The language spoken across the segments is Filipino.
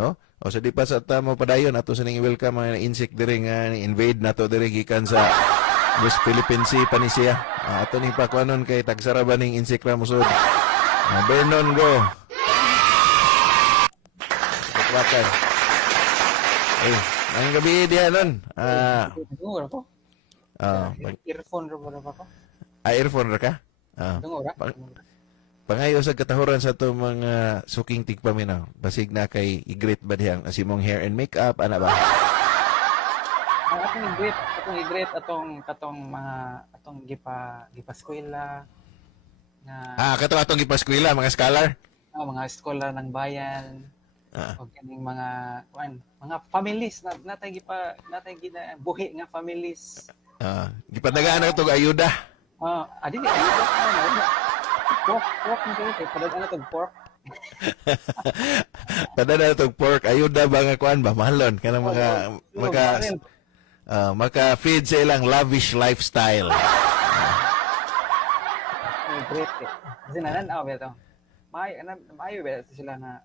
no? O sa di pa sa mo padayon ato sa ning welcome mga insect diri nga invade nato diri gikan sa West Philippine Sea pa ni siya. Ato ning pakuanon kay tagsaraba ning insect ra musod. Vernon go. Bakwakan. Ang gabi diha nun. Dungor ako. Earphone ra ba ko? Earphone ra ka? Dungor ra. Pangayo sa katahuran sa to mga suking tigpaminaw. Basig na kay i-greet ba diyang asimong hair and makeup, ana ba? Atong i-greet katong mga atong gipa eskwela na Katong ipaskwela, mga scholar. mga eskwela ng bayan. O kaning mga families natay gina buhi nga families. Gipadagaan na itong ayuda. Adi ni ayuda pork nito padad ana tog pork. Padada itong pork, ayuda ba nga kuan ba? Mahalon. Kanang maka-feed sa ilang lavish lifestyle. Great. Kasi nananaw ba ito? Maayo ba sila na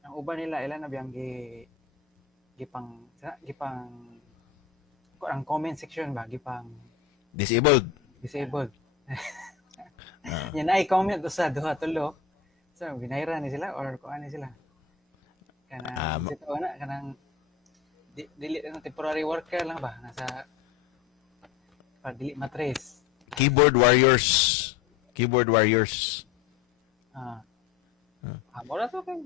ang uban nila ilan na biyang gipang ang comment section ba gipang Disabled. Yan ay comment sa duha tulo. So binayra ni sila or kuan ni sila. Kanang dili na temporary worker lang ba nasa dili matres. Keyboard warriors. Mura to kay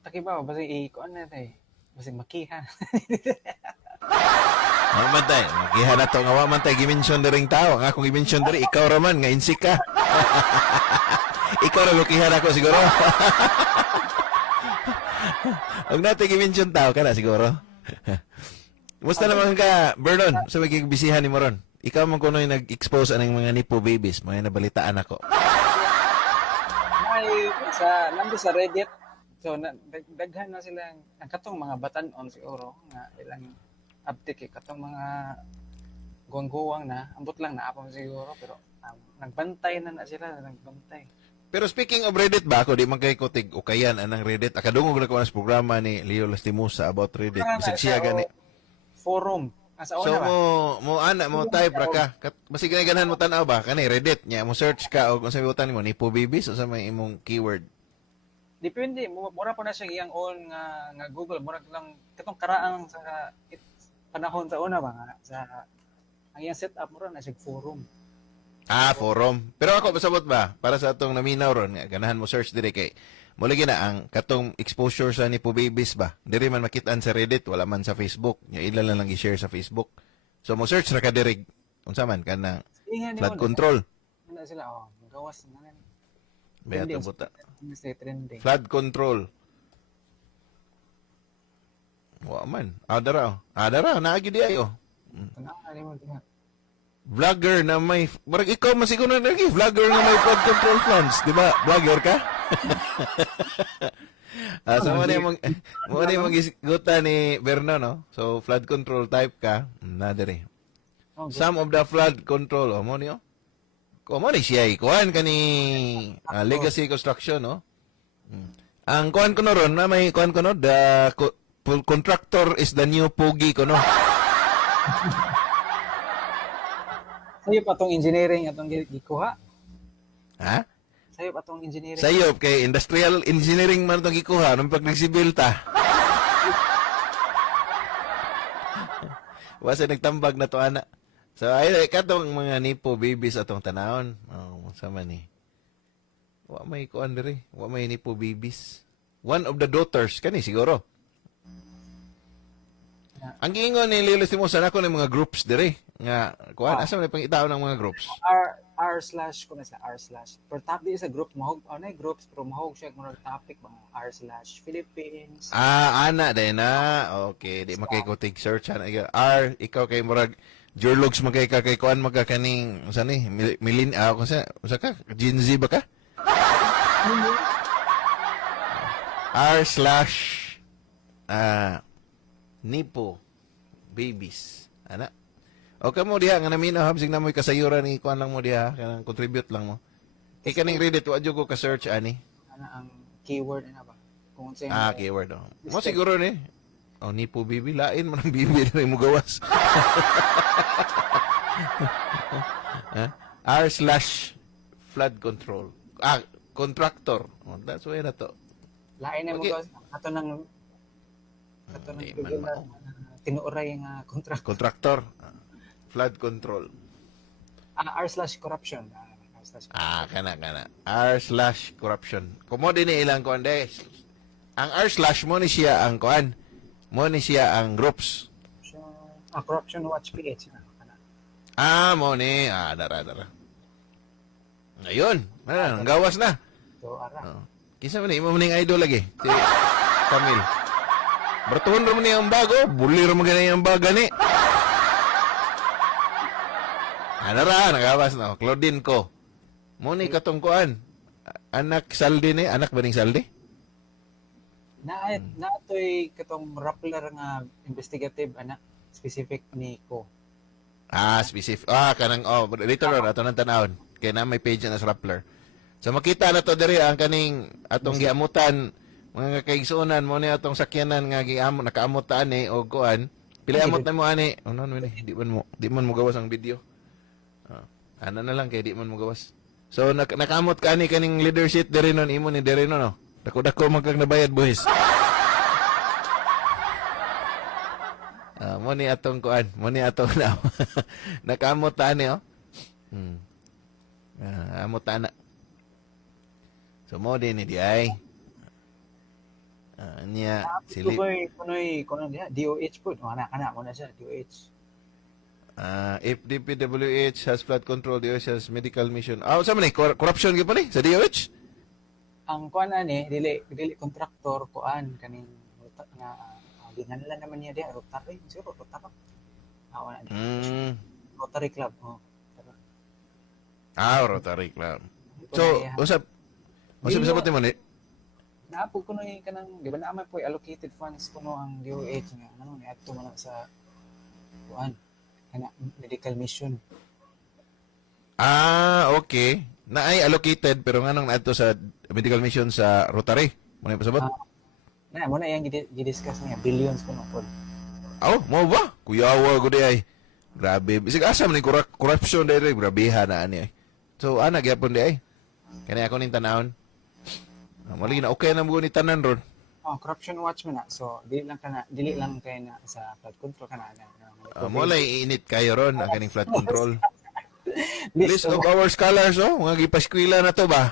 takibaw basi kuan na tay. Basi makiha. Man tay, magiha na to nga wa man tay gimension diring tao. Nga akong gimension diri ikaw ra man nga insik ka. Ikaw ra lukihan ako siguro. Ang natay gimension tao kana siguro. Musta naman ka, Vernon? Sa magigibisihan ni mo ron? Ikaw man kuno yung nag-expose anong mga nipo babies, mga nabalitaan ako. Nando sa Reddit. So daghan na sila ang katong mga batan-on siguro nga ilang update katong mga guwang-guwang na ambot lang na apon siguro pero nagbantay na sila Pero speaking of Reddit ba, ako di man kay kutig ukayan anang Reddit. Akadungog na ko sa programa ni Leo Lastimosa about Reddit. Bisag siya gani. Forum. Asa So una ba? mo type ra ka. Basig na ganahan mo tan-aw ba kani Reddit nya mo search ka og unsa butan nimo nipo babies o sa may imong keyword. Depende mura po na siya iyang own nga Google mura lang katong karaang sa panahon sa una ba nga sa ang iyang setup mura na siya forum. Forum. Pero ako pasabot ba para sa atong naminaw ron nga ganahan mo search dire kay mo lagi na ang katong exposure sa nipo babies ba. Dire man makitaan sa Reddit, wala man sa Facebook. Nya ila lang i-share sa Facebook. So mo search ra ka dire unsa man kana flood control. Wala sila gawas na May ato buta. Trending. Flood control. Wa man. Adara naagi di ayo. Vlogger na may barag ikaw masiguro na lagi vlogger na may flood control funds, di ba? Vlogger ka? So mo na yung isgutan ni Berno, no? So flood control type ka, na dire. Some of the flood control mo niyo. Mo ni siya kuan kani legacy construction, no? Ang kuan ko no ron na may kuan ko no the contractor is the new pogi ko no. Sayo pa tong engineering atong gikuha. Ha? Sayo pa tong engineering. Sayo kay industrial engineering man itong gikuha nung pag nagsibil ta. Wasa nagtambag na to ana. So ay katong mga nipo babies atong tanawon. Sama ni. Wa may kuan diri, wa may nipo babies. One of the daughters kani siguro. Ang giingon ni Lilo Timosa nako ng mga groups diri nga kuan asa man pangitaw ng mga groups. R/ kuno sa R/. Per top di sa group mahog na groups pero mahog siya kung topic bang R/ Philippines. Ana din na. Okay, di makikutig search ana R ikaw kay murag Jurlogs magkay ka kay kuan magka kaning unsa ni milin usa ka Gen Z ba ka? R/ nipo babies ana o kamo diha nga naminaw habsig na mo'y kasayuran ni kuan lang mo diha kanang contribute lang mo kaning Reddit wa jud ko ka search ani ana ang keyword na ba kung sa Keyword. Oh. Mo siguro ni. Oh, nipo bibi lain man ang bibi na mo gawas. R slash flood control. Contractor. Oh, that's why na to. lain na mo Okay. gawas ato nang Di man regular tinuoray nga contract Contractor. Flood control. r/corruption Kana. R slash corruption. Kumo din ni ilang kuan de. Ang R slash mo ni siya ang kuan. Mo ni siya ang groups. corruption watch PH na Mo ni. Dara. Ngayon. Ang gawas na. so ara Oh. Kinsa man ni imo maning idol lagi? Si Camille. Bertuhon ro man niya ang bago, buli ro man gani ang bago gani. Ra, nagawas na. Claudine ko. Mo ni katungkuan. Anak Saldi ni, anak ba ning Saldi? Naatoy katong Rappler nga investigative ana specific ni ko. Specific. Kanang later on ato nang tanawon. Kay na may page na sa Rappler. So makita na to diri ang kaning atong giamutan mga kaigsuonan mo ni atong sakyanan nga giamot nakaamot ta ani og kuan. Pila amot na mo ani. Ano ni? Di man mo gawas ang video. Ano na lang kay di man mo gawas. So nakamot ka ni kaning leadership diri non imo ni diri no. Dako-dako magkag nabayad buhis. Mo ni atong kuan, mo ni atong na. Nakamot ta ni oh. Amot ta na. So mo din ni di ay. Niya sili. Kunoy dia DOH pud ana mo na siya DOH. If DPWH has flood control, DOH has medical mission. Sa man ni corruption gyud pa ni sa DOH? Ang kuan ani dili contractor kuan kaning nga ginganlan naman niya dia Rotary siguro Rotary. Wala di. Rotary Club. Rotary Club. So, usap sabot mo ni. Naapog kuno kanang di ba naamay po allocated funds kuno ang DOH nga ano ni adto man sa kuan kana medical mission. Okay. Na ay allocated pero nganong naadto sa medical mission sa Rotary. Mo na pasabot? Mo na yang gidiscuss niya billions kuno pod. Mo ba? Kuyawa ko di ay. Grabe. Bisig asa man ni corruption diri, grabeha na ani ay. So ana gyapon di ay. Kani ako ning tanawon. Mali na okay na mo ni tanan ron. Corruption watch man na. So dili lang kay na sa flood control kana Mo lay init kayo ron ang kaning flood control. List of our scholars, mga gipaskwila na to ba?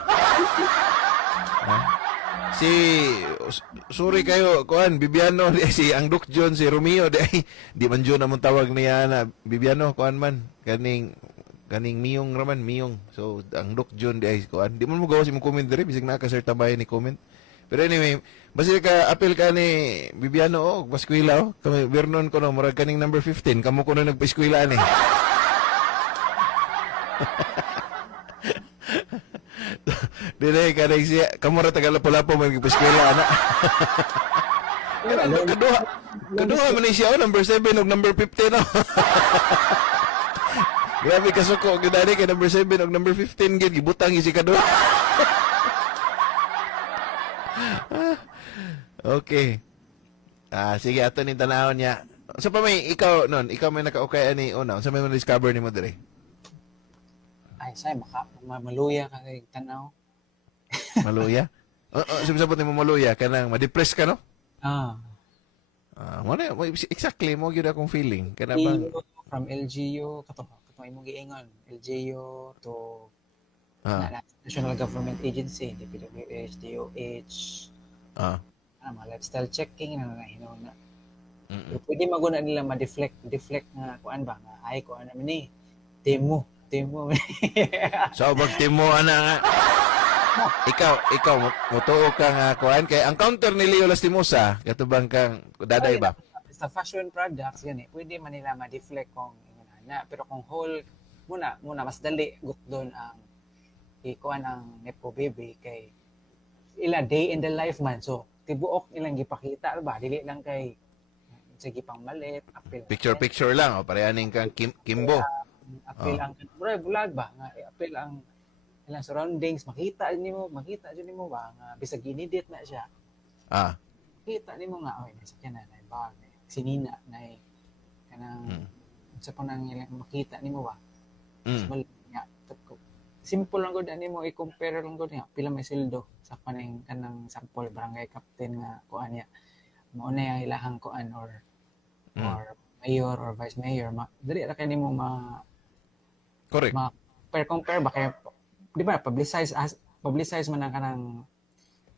Sorry kayo, kuan Bibiano, si ang Duke John, si Romeo, di man John namon tawag niya na Bibiano, kuan man, kaning Miyong raman, Miyong. So, ang Duke John, kuan, di man mo gawa si mong comment diri, bisig naka-sir tambayan ni comment. Pero anyway, basta ka apel ka ni Bibiano, paskwila, kami Vernon ko no, murag kaning number 15, kamo ko na nagpaskwila ni. Dili ka rin siya, kamura tagalapo-lapo magpaskwela na. Kaduha man ni siya, number 7 o number 15 no. Grabe kasuko, gudani kay number 7 o number 15 gid gibutang si kaduha. Okay. Sige ato ni tanawon niya. Sa pa may ikaw may naka-okay ani una, sa may discover nimo dire. Ay, say maluya ka kay tanaw. Maluya? Sabot ni mo maluya kanang ma-depress ka no? Mo na exactly mo gyud akong feeling kana bang from LGU katong imong giingon LGU to National Government Agency, DPWH, DOH. Mga lifestyle checking na hinuna. Pwede maguna nila ma-deflect nga kuan ba nga ay kuan naman ni demo. So bag timo ana nga. Ikaw motuo ka nga kuan kay ang counter ni Leo Lastimosa katubang kang daday ba? Sa fashion products gani, pwede man nila ma-deflect kung na pero kung whole muna mas dali gukdon ang ikuan ang Nepo Baby kay ila day in the life man so tibuok ilang gipakita ba dili lang kay sige pang malit apil picture lang parehaning kang Kimbo. Apil ang bulag ba nga apil ang ilang surroundings makita jud nimo ba nga bisag inedit na siya Ah. Kita nimo nga oy sakyan na bag sinina na kanang sa panang ilang makita nimo ba. Mas Mm. balik nga simple lang gud ani mo i-compare lang gud nga pila may sweldo sa kaning kanang sample barangay captain nga kuan niya mao na yung ilahang kuan or mayor or vice mayor dili ra kay nimo Correct. compare ba kay di ba publicize man ang kanang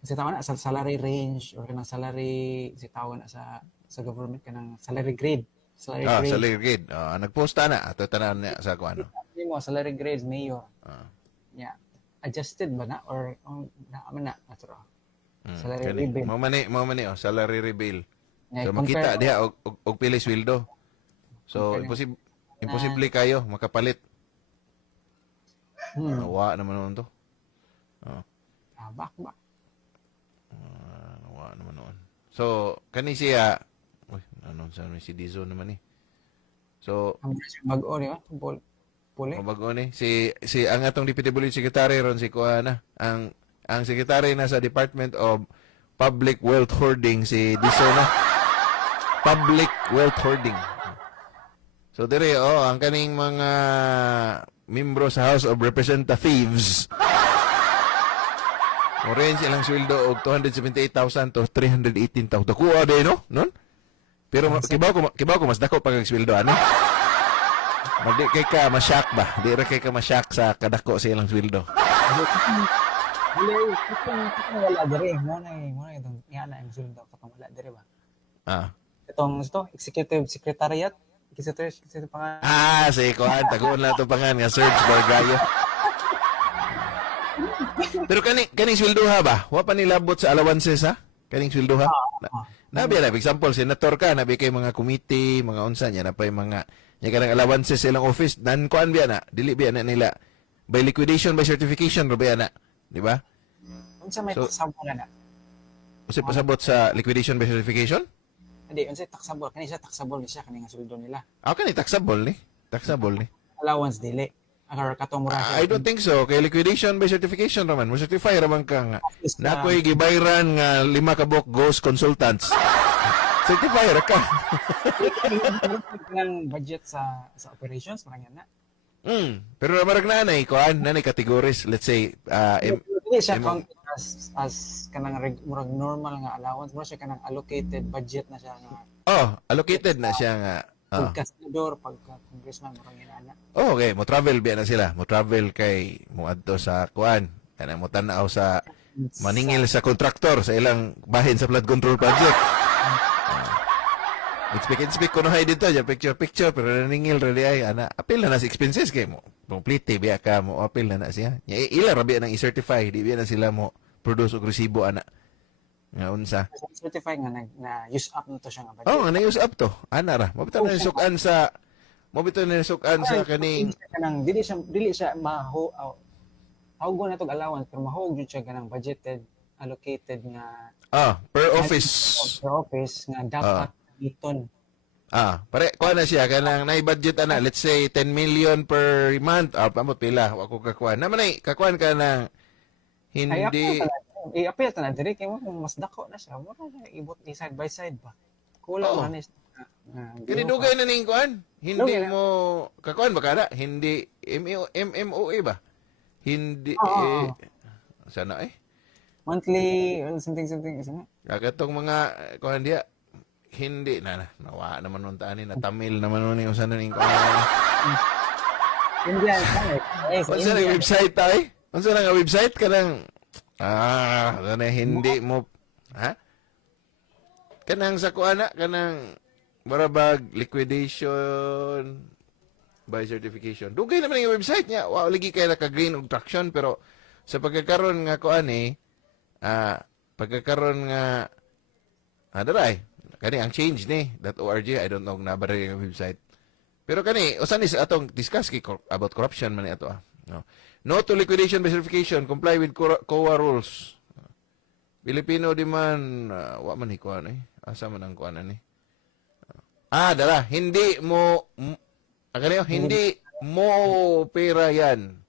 si tawon na sa salary range or kanang salary si tawon na sa government kanang salary grade Salary grade. Nagposta na ato tanan niya sa kuan. mo salary grades mayor Ah. yeah adjusted ba na or man na atro salary Kani. rebill Mao man ni salary reveal. yeah, So compare makita diha og pili sweldo. So Compare imposible kayo makapalit. hmm. Nawa naman noon to. Back Nawa naman noon. So kani siya sa si Dizo naman ni. So mag-o di ba puli mabago ni si ang atong DPWH secretary ron si Kuana ang secretary na sa Department of Public Wealth Hoarding si Dizo na. Public Wealth Hoarding. So dire ang kaning mga membro sa House of Representatives orange ilang sweldo og 278,000 to 318,000. Kuha de no? Non? Pero kibaw ko mas dako pag ang sweldo ani. Magdi kay ka masyak ba? Di ra kay ka masyak sa kadako sa ilang sweldo. dili kitong wala dire mo na itong yana ang suldo katong wala dire ba itong executive secretariat executive pa Si Kuan taguon na to pangan nga Serge Bargayo. Pero kaning sweldoha ba? Wa pa nilabot sa allowances ha? Kaning sweldoha? Nabi na, example, senator ka, nabi kay mga committee, mga unsa niya na pa yung mga nya kanang allowances sa ilang office, nan kuan biya na, dili biya na nila by liquidation by certification ro biya na, di ba? unsa may taksabol na Usa pasabot sa liquidation by certification? hindi unsa taksabol kani siya taksabol ni siya kani nga suldo nila Kani taxable ni. Taxable ni. allowance dili agar katong mura I don't think so. Kay liquidation by certification raman. Mo certify raman ka nga. Nakoy gibayran nga 5 ka book ghost consultants. Certify ra ka. ng budget sa operations parang yan na Pero marag nanay kuan nanay categories. Let's say dili siya counted as kanang murag normal nga allowance mo siya kanang allocated budget na siya nga allocated na siya nga. pagka senador pagka congressman murag yan na Okay, mo travel biya na sila. Mo travel kay mo adto sa kuan. Kana mo tan-aw sa maningil sa kontraktor sa ilang bahin sa flood control project. Speak ko no hay dito, ya picture pero naningil ra di ay ana. Apil na sa expenses kay mo. Complete biya ka mo apil na siya. Ila ra biya nang i-certify, di biya na sila mo produce og resibo ana. Nga unsa. certify nga na use up na to siya nga budget Nga na-use up to. Ana ra. Mabitaw na sukan sa kaning kanang dili siya mahugo na tog allowance pero mahug jud siya kanang budgeted allocated nga per office. per office nga dapat iton Pare kuha na siya kanang na-budget ana let's say 10 million per month. Pamot pila wa ko kakuan. Naman ay kakuan ka ng hindi i-appeal ta na diri kay mo kung mas dako na siya mo na ibot ni side by side ba kulang man ni kini dugay na ning kuan. Hindi mo kakuan ba kada? Hindi MMOA ba? Hindi sana monthly something isang katong mga kuan dia hindi nawa naman nun taani na Tamil naman nun yung sana ning kuan. Indian Unsa na website tay? Unsa na nga website kanang kana hindi mo kanang sa kuana kanang barabag liquidation by certification. Dugay naman yung website niya. Wow, lagi kay naka-green og traction pero sa pagkakaroon nga kuan pagkakaroon nga daray kani ang change ni .org I don't know na ba yung website. Pero kani usan is atong discuss about corruption man ni ato No to liquidation by certification, comply with COA rules. Pilipino di man wa man kuan asa man ang kuan ani. Dala, hindi mo hindi mo pera yan.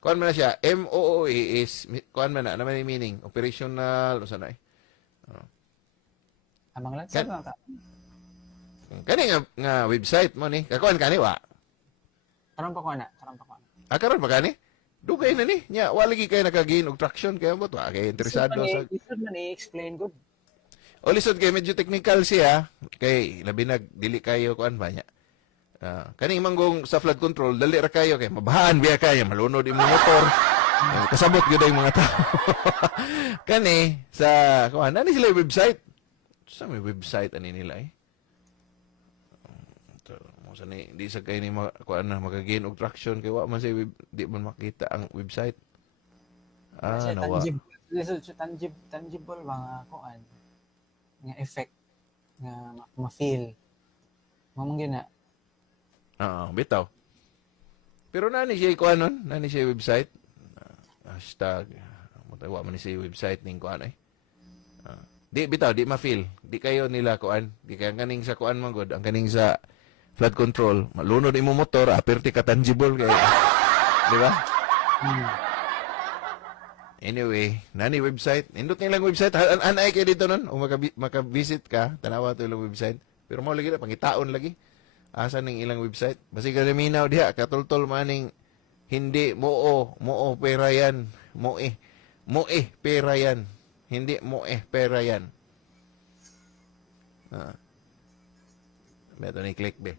Kuan man na siya, MOOE is kuan man na naman yung meaning, operational o sana Amang lancer lang ta. Kani nga website mo ni. Kakuan kani wa. Karon pa ko na, karon pa ko na. Karon ba kani? Dugay na ni. Nya wala gi kay nakagain og traction kaya mo to. Kay interesado sa Lisod man i-explain good. o lisod kay medyo technical siya kay labi nag dili kayo kuan ba nya. Kaning manggong sa flood control dali ra kayo kay mabahaan biya kayo malunod imong motor. Kasabot gyud ang mga tao. Kani sa kuan ani sila yung website. Sa may website ani nila eh. Mo sa ni di sa kay ni kuan na magagain og traction kay wa man say di man makita ang website. Nawa. Lisod siya tangible mga kuan nga effect nga ma-feel. Mamang gina. Bitaw. Pero nani siya kuan nun? Nani siya website? Hashtag wa man ni siya website ning kuan eh. Di bitaw, di ma-feel. Di kayo nila kuan. Di kaya kaning sa kuan man god, ang kaning sa flood control, malunod imo motor, aperte ka tangible kay. Di ba? Anyway, nani website? Indot nilang website. Anay kayo dito nun. O maka-visit ka, tanawa ito ilang website. Pero mo lagi na, pangitaon lagi. Asa ning ilang website. Basi ka minaw diha, katultol maning hindi moo pera yan. Moe pera yan. Hindi pera yan. Beto ni click be.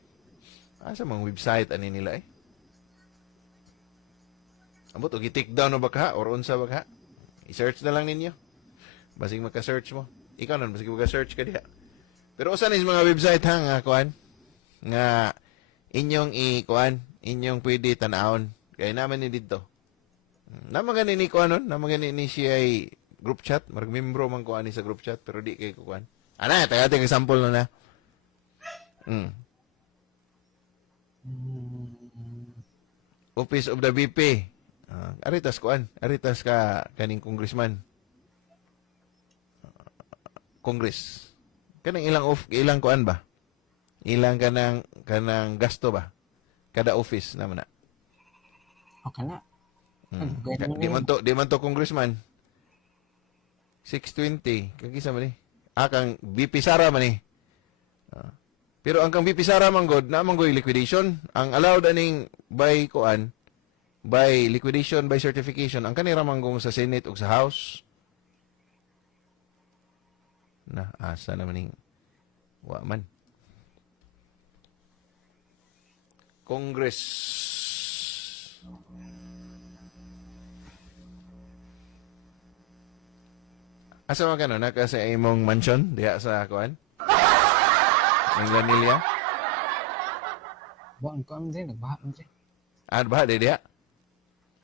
Asa mang website ani nila eh. Ambot og i-take down o baka or unsa baka. I-search na lang ninyo. Basig maka-search mo. Ikaw nun, basig maka-search ka diha. Pero usan is mga website ha nga kuan nga inyong i-kuan, inyong pwede tanawon. Kaya naman ni dito. Naman gani ni kuan nun, naman gani ni siya ay group chat, mag-membro man kuan ni sa group chat pero di kay kuan. Ana, tagating example na na. Office of the VP. Aritas kuan, aritas ka kaning congressman. Congress. Kanang ilang kuan ba? Ilang kanang gasto ba? Kada office naman na. Okay na. Di man to congressman. 620 kagisa man ni. Kang VP Sara man ni. Pero ang kang VP Sara man god na man liquidation. Ang allowed aning by kuan by liquidation by certification ang kanira manggong sa Senate ug sa House na asa naman ning wa man Congress asa man kano naka sa imong mansion diha sa kuan ng Vanilla Buwan ko din nagbaha din. ba diha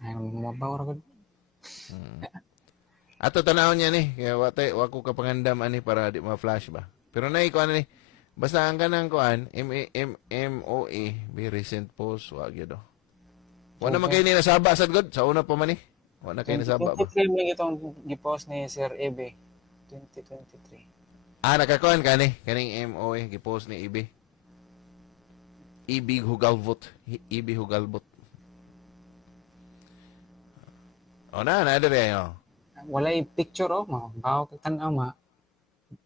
Ay mabaw ra gud. Ato tanawon niya ni, kaya wako kapangandam ani para di ma-flash ba. Pero nay ko ni, basta ang kanang kuan, MOE, be recent post, wag yun do. Wala naman kayo ni nasaba sad god, sa una pa man ni. Wala kayo nasaba ba. 2023 man itong gipost ni Sir Ebe. 2023. Nakakuan ka ni, kaning MOE, gipost ni Ibi. Ibi Hugalbot. Ibi Hugalbot. Nadire yun. Walay picture bawo kay tan-aw ma.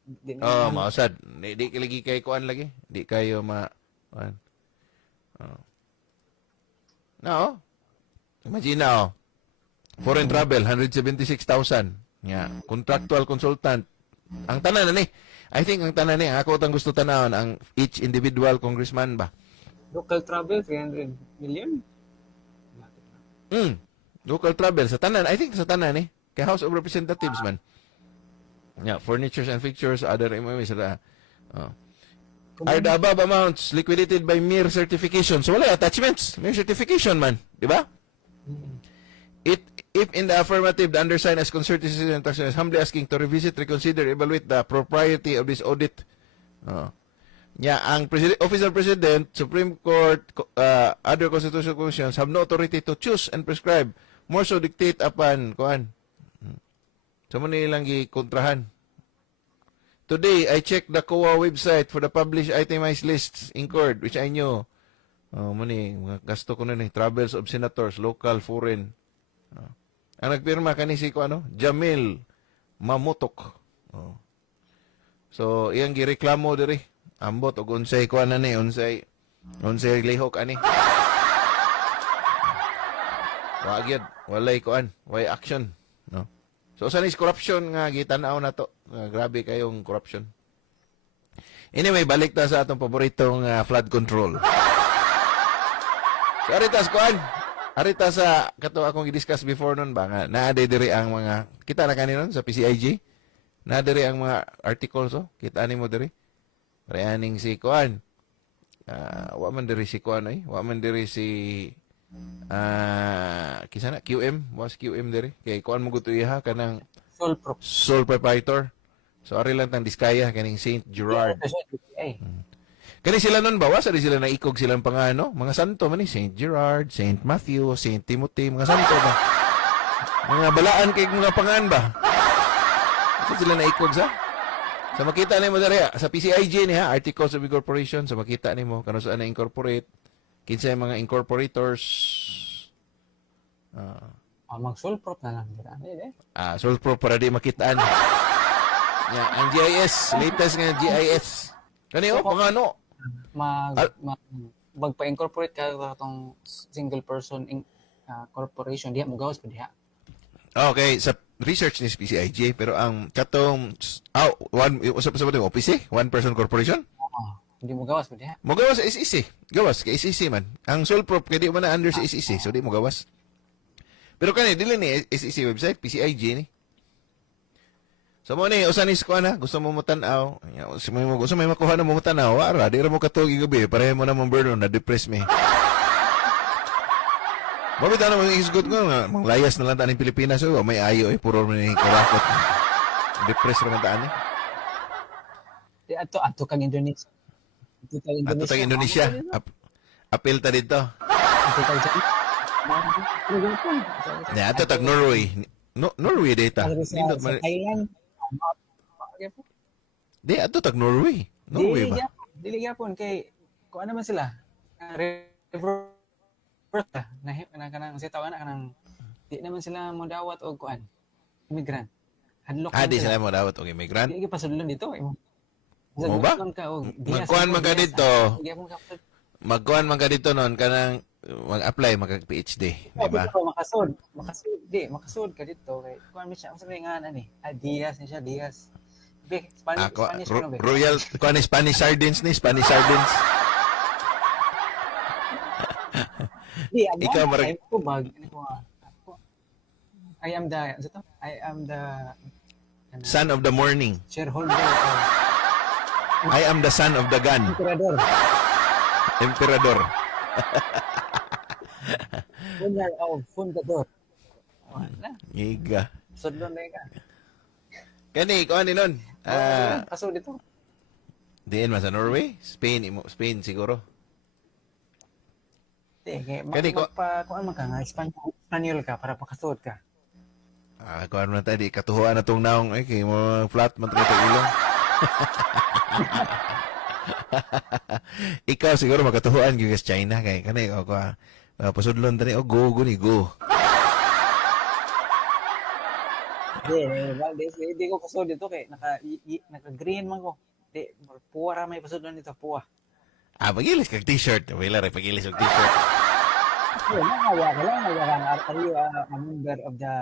Di Mausad. Di lagi kay kuan lagi. Di kayo kuan. No. Imagine na, foreign travel, 176,000. Yeah. Contractual consultant. Ang tanan ni. I think ang tanan ni, ako tang gusto tanawon ang each individual congressman ba. Local travel 300 million. Local travel sa tanan. I think sa tanan eh. Kay House of Representatives man. Yeah, furnitures and fixtures, other MOEs. Are the above amounts liquidated by mere certification? So wala attachments. Mere certification man. Di ba? If in the affirmative, the undersigned as concerned citizen is humbly asking to revisit, reconsider, evaluate the propriety of this audit. Ang Office of President, Supreme Court, other constitutional commissions have no authority to choose and prescribe. More so dictate upon kuan. So mo nilang gikontrahan. Today, I checked the COA website for the published itemized lists incurred, which I knew. Mga gasto ko na ni travels of senators, local, foreign. Ang nagpirma kanisi ko Jamil Mamutok. So iyang gireklamo diri. Ambot og unsay kuan na ni, unsay lihok ani. Wa gyud, walay kuan, way action, no. So sa is corruption nga gitan-aw na to. Grabe kayong corruption. Anyway, balik ta sa atong paboritong flood control. So aritas kuan, arita sa kato akong i-discuss before nun ba nga naa diri ang mga kita na kanin nun sa PCIG. Naa diri ang mga articles oh, kita nimo diri. Reaning si kuan. Wa man diri si kuan ay, wa man diri si kisana QM, was QM diri. Kay kuan mo guto iha kanang sole proprietor. So ari lang tang Diskaya kaning Saint Gerard. Kani sila nun ba? Wasa di sila naikog silang pangano? Mga santo man ni Saint Gerard, Saint Matthew, Saint Timothy, mga santo ba? Mga balaan kay mga pangan ba? Wasa sila naikog sa? Sa makita nimo diri sa PCIG ni ha, Articles of Incorporation, sa makita nimo kano saan na incorporate, kinsa yung mga incorporators. Mag-sulprot na lang dira ni Sulpro para di makitaan. Ang GIS, latest nga GIS. Kani pangano? Magpa-incorporate ka itong single person corporation, diha mo gawas pa diha. Okay, sa research ni PCIG, pero ang katong usap mo office, one person corporation? Hindi mo gawas pa diha. Mo gawas sa SEC. Gawas kay SEC man. Ang sole prop kay di man na under sa SEC, so di mo gawas. Pero kani dili ni SEC website, PCIG ni. So mo ni usa ni ko na gusto mo mutan-aw. Gusto mo makuha na mo mutan-aw. Ara, di ra mo katuig gabi, pareho mo na mong burn na depress me. Mabita na mga isgot ko nga, mga layas na lang taan ng Pilipinas. So, may ayo puro mo na yung kurakot. Depress naman taan eh. Di ato kang Indonesia. Ato kang Indonesia. Apil ta dito. Ato kang Ato tag Norway. Norway data. Sa Thailand. Di, ato tag Norway. Norway ba? Dili gyapon kay kuan naman sila. River na kanang sitaw na kanang di naman sila mo dawat og kuan. Immigrant. Hadlok. Di sila mo dawat og immigrant. Di pasudlon dito. Mo ba? Magkuan man ka dito. Magkuan man ka dito non kanang mag-apply magka-PhD, di ba? Makasud ka dito kay kuan mi siya ang sabi nga ani. Diaz ni siya Diaz. Spanish Royal kuan Spanish sardines ni Spanish sardines. Ikaw marag I am the son of the morning. Shareholder. I am the son of the gun. Emperador. Fundador. Iga. Sudlon na ka. Kani ko ani nun. Kaso dito. Diin man sa Norway, Spain siguro. Kani ko kuan man ka nga Espanyol ka para pakasud ka. Kuan man tadi katuhuan na tong naong kay mo flat man ta ilong. Ikaw siguro magkatuhuan gyud sa China kay kanay ko pasudlon tani go ni go. Di ko kasud dito kay naka-green man ko. Di puwa ra may pasudlon dito puwa. Pagilis kag t-shirt. Wala rin pagilis og t-shirt. Nakawa ka lang. Are you a member of the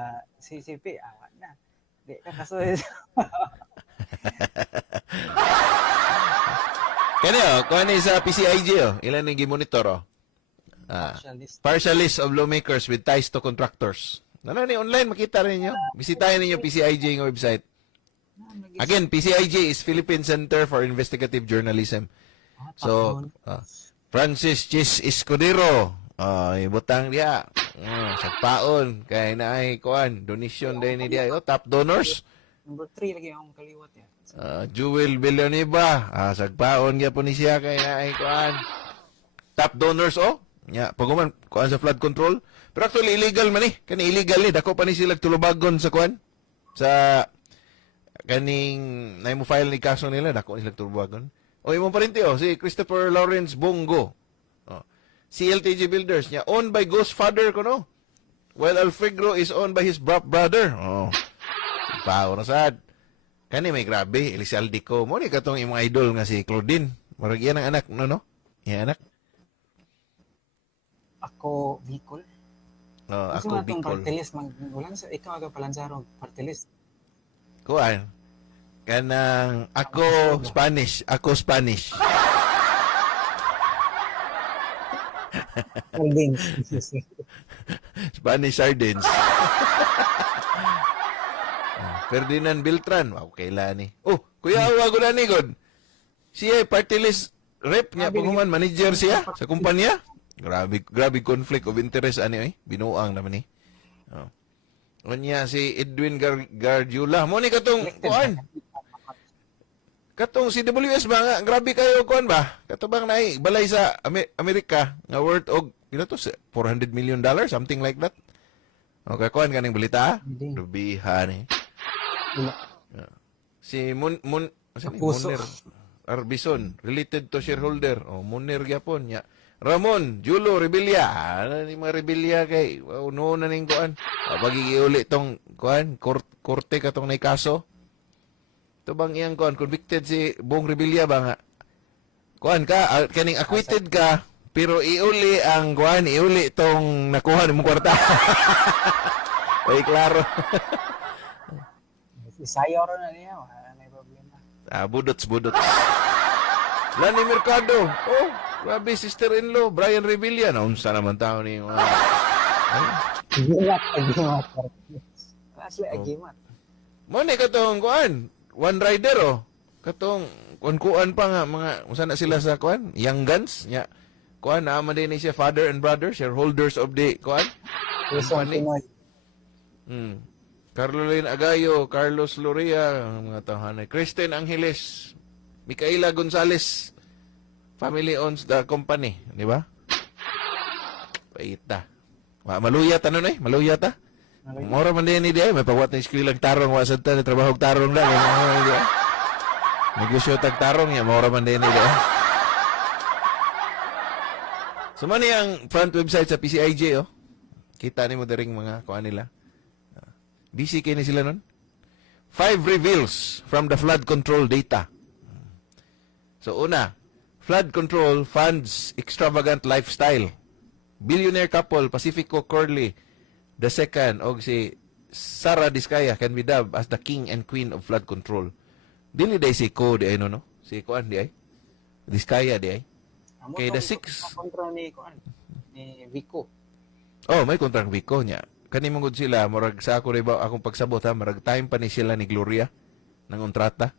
CCP? Na. Di ka kasud. Kani kuan ni sa PCIG ilan ning gi-monitor partial list of lawmakers with ties to contractors. Ni online makita rin niyo. Bisitahin niyo PCIG ng website. Again, PCIG is Philippine Center for Investigative Journalism. So, Francis Chis Escudero, ibutang dia. Sagpaon kay naay kuan, donation din ni dia. Top donors. Number 3 lagi akong kaliwat ya. Jewel Villanueva, sagpaon gyapon ni siya kay naay kuan. Top donors paguman kuan sa flood control. Pero actually illegal man kani illegal dako pa ni sila tulubagon sa kuan. Sa kaning nay mo file ni kaso nila dako ni sila tulubagon. Imong parente si Christopher Lawrence Bongo. CLTG Builders niya owned by Ghost Father kuno. While Alfregro is owned by his brother. Pao na sad. Kani may grabe, Elizalde ko. Mo ni katong imong idol nga si Claudine. Murag yan ang anak, no? Yan anak. Ako, Bicol. Oh, Kasi ako nga itong Bicol. party list, ulan sa, ikaw aga palansaro, party list. Kuan. Kanang ako Spanish. Ako Spanish. Holdings. Spanish sardines. Ferdinand Beltran. Wow, kailan ni. Oh, kuya, awa ko na ni God. Siya party list rep niya panguman, manager siya sa kumpanya. Grabe conflict of interest ani eh. Binuang naman ni. Oh. Unya si Edwin Gardiula. Mo ni katong kuan. Katong CWS ba nga, grabe kayo kuan ba? Katubang nai balay sa Amerika nga worth og pila to $400 million, something like that. Okay, kuan kaning balita. Rubihan eh. Si Munir Arbison, related to shareholder. Oh, Munir gyapon nya. Ramon, Julo, Rebilla. Ano ni mga Rebilla kay uno na ning kuan. Pagi uli tong kuan, korte katong nay kaso. Ito bang iyang kuan, convicted si Bong Rebilla ba nga? Kuan ka, kaning acquitted ka, pero iuli ang kuan, iuli tong nakuha ni mong kwarta. Ay, klaro. Isayo ro na niya, wala na yung problema. Budots. Lani Mercado. Oh, grabe, sister-in-law, Brian Revilla. Naunsa naman tao ni Agimat. Wala sila agimat. Mo ni katong kuan, one rider oh. Katong kuan pa nga mga unsa na sila sa kuan, young guns nya. Kuan na man din siya father and brother, shareholders of the kuan. Quezon, Pinoy. Carolyn Agayo, Carlos Loria, mga tahanay. Kristen Angeles, Micaela Gonzalez, family owns the company, di ba? Paita. Maluyat ano na eh? Maluyat ah? Mora man din ni di may pagwat na iskwilang tarong, wasad ta, trabaho tarong lang. Negosyo tag tarong niya, mora man din ni di So man ang front website sa PCIJ oh. Kita ni mo daring mga kuan nila. Busy kayo ni sila nun? 5 reveals from the flood control data. So una, flood control funds extravagant lifestyle. Billionaire couple Pacifico Corley II og si Sara Diskaya can be dubbed as the king and queen of flood control. Dili day si Ko di ay no? Si Kuan di ay? Diskaya di ay? Okay, the 6 kontra ni Kuan ni Vico. Oh, may kontrang Vico niya. Kani mong sila, murag sa ako rin ba, akong pagsabot ha, murag time pa ni sila ni Gloria ng kontrata.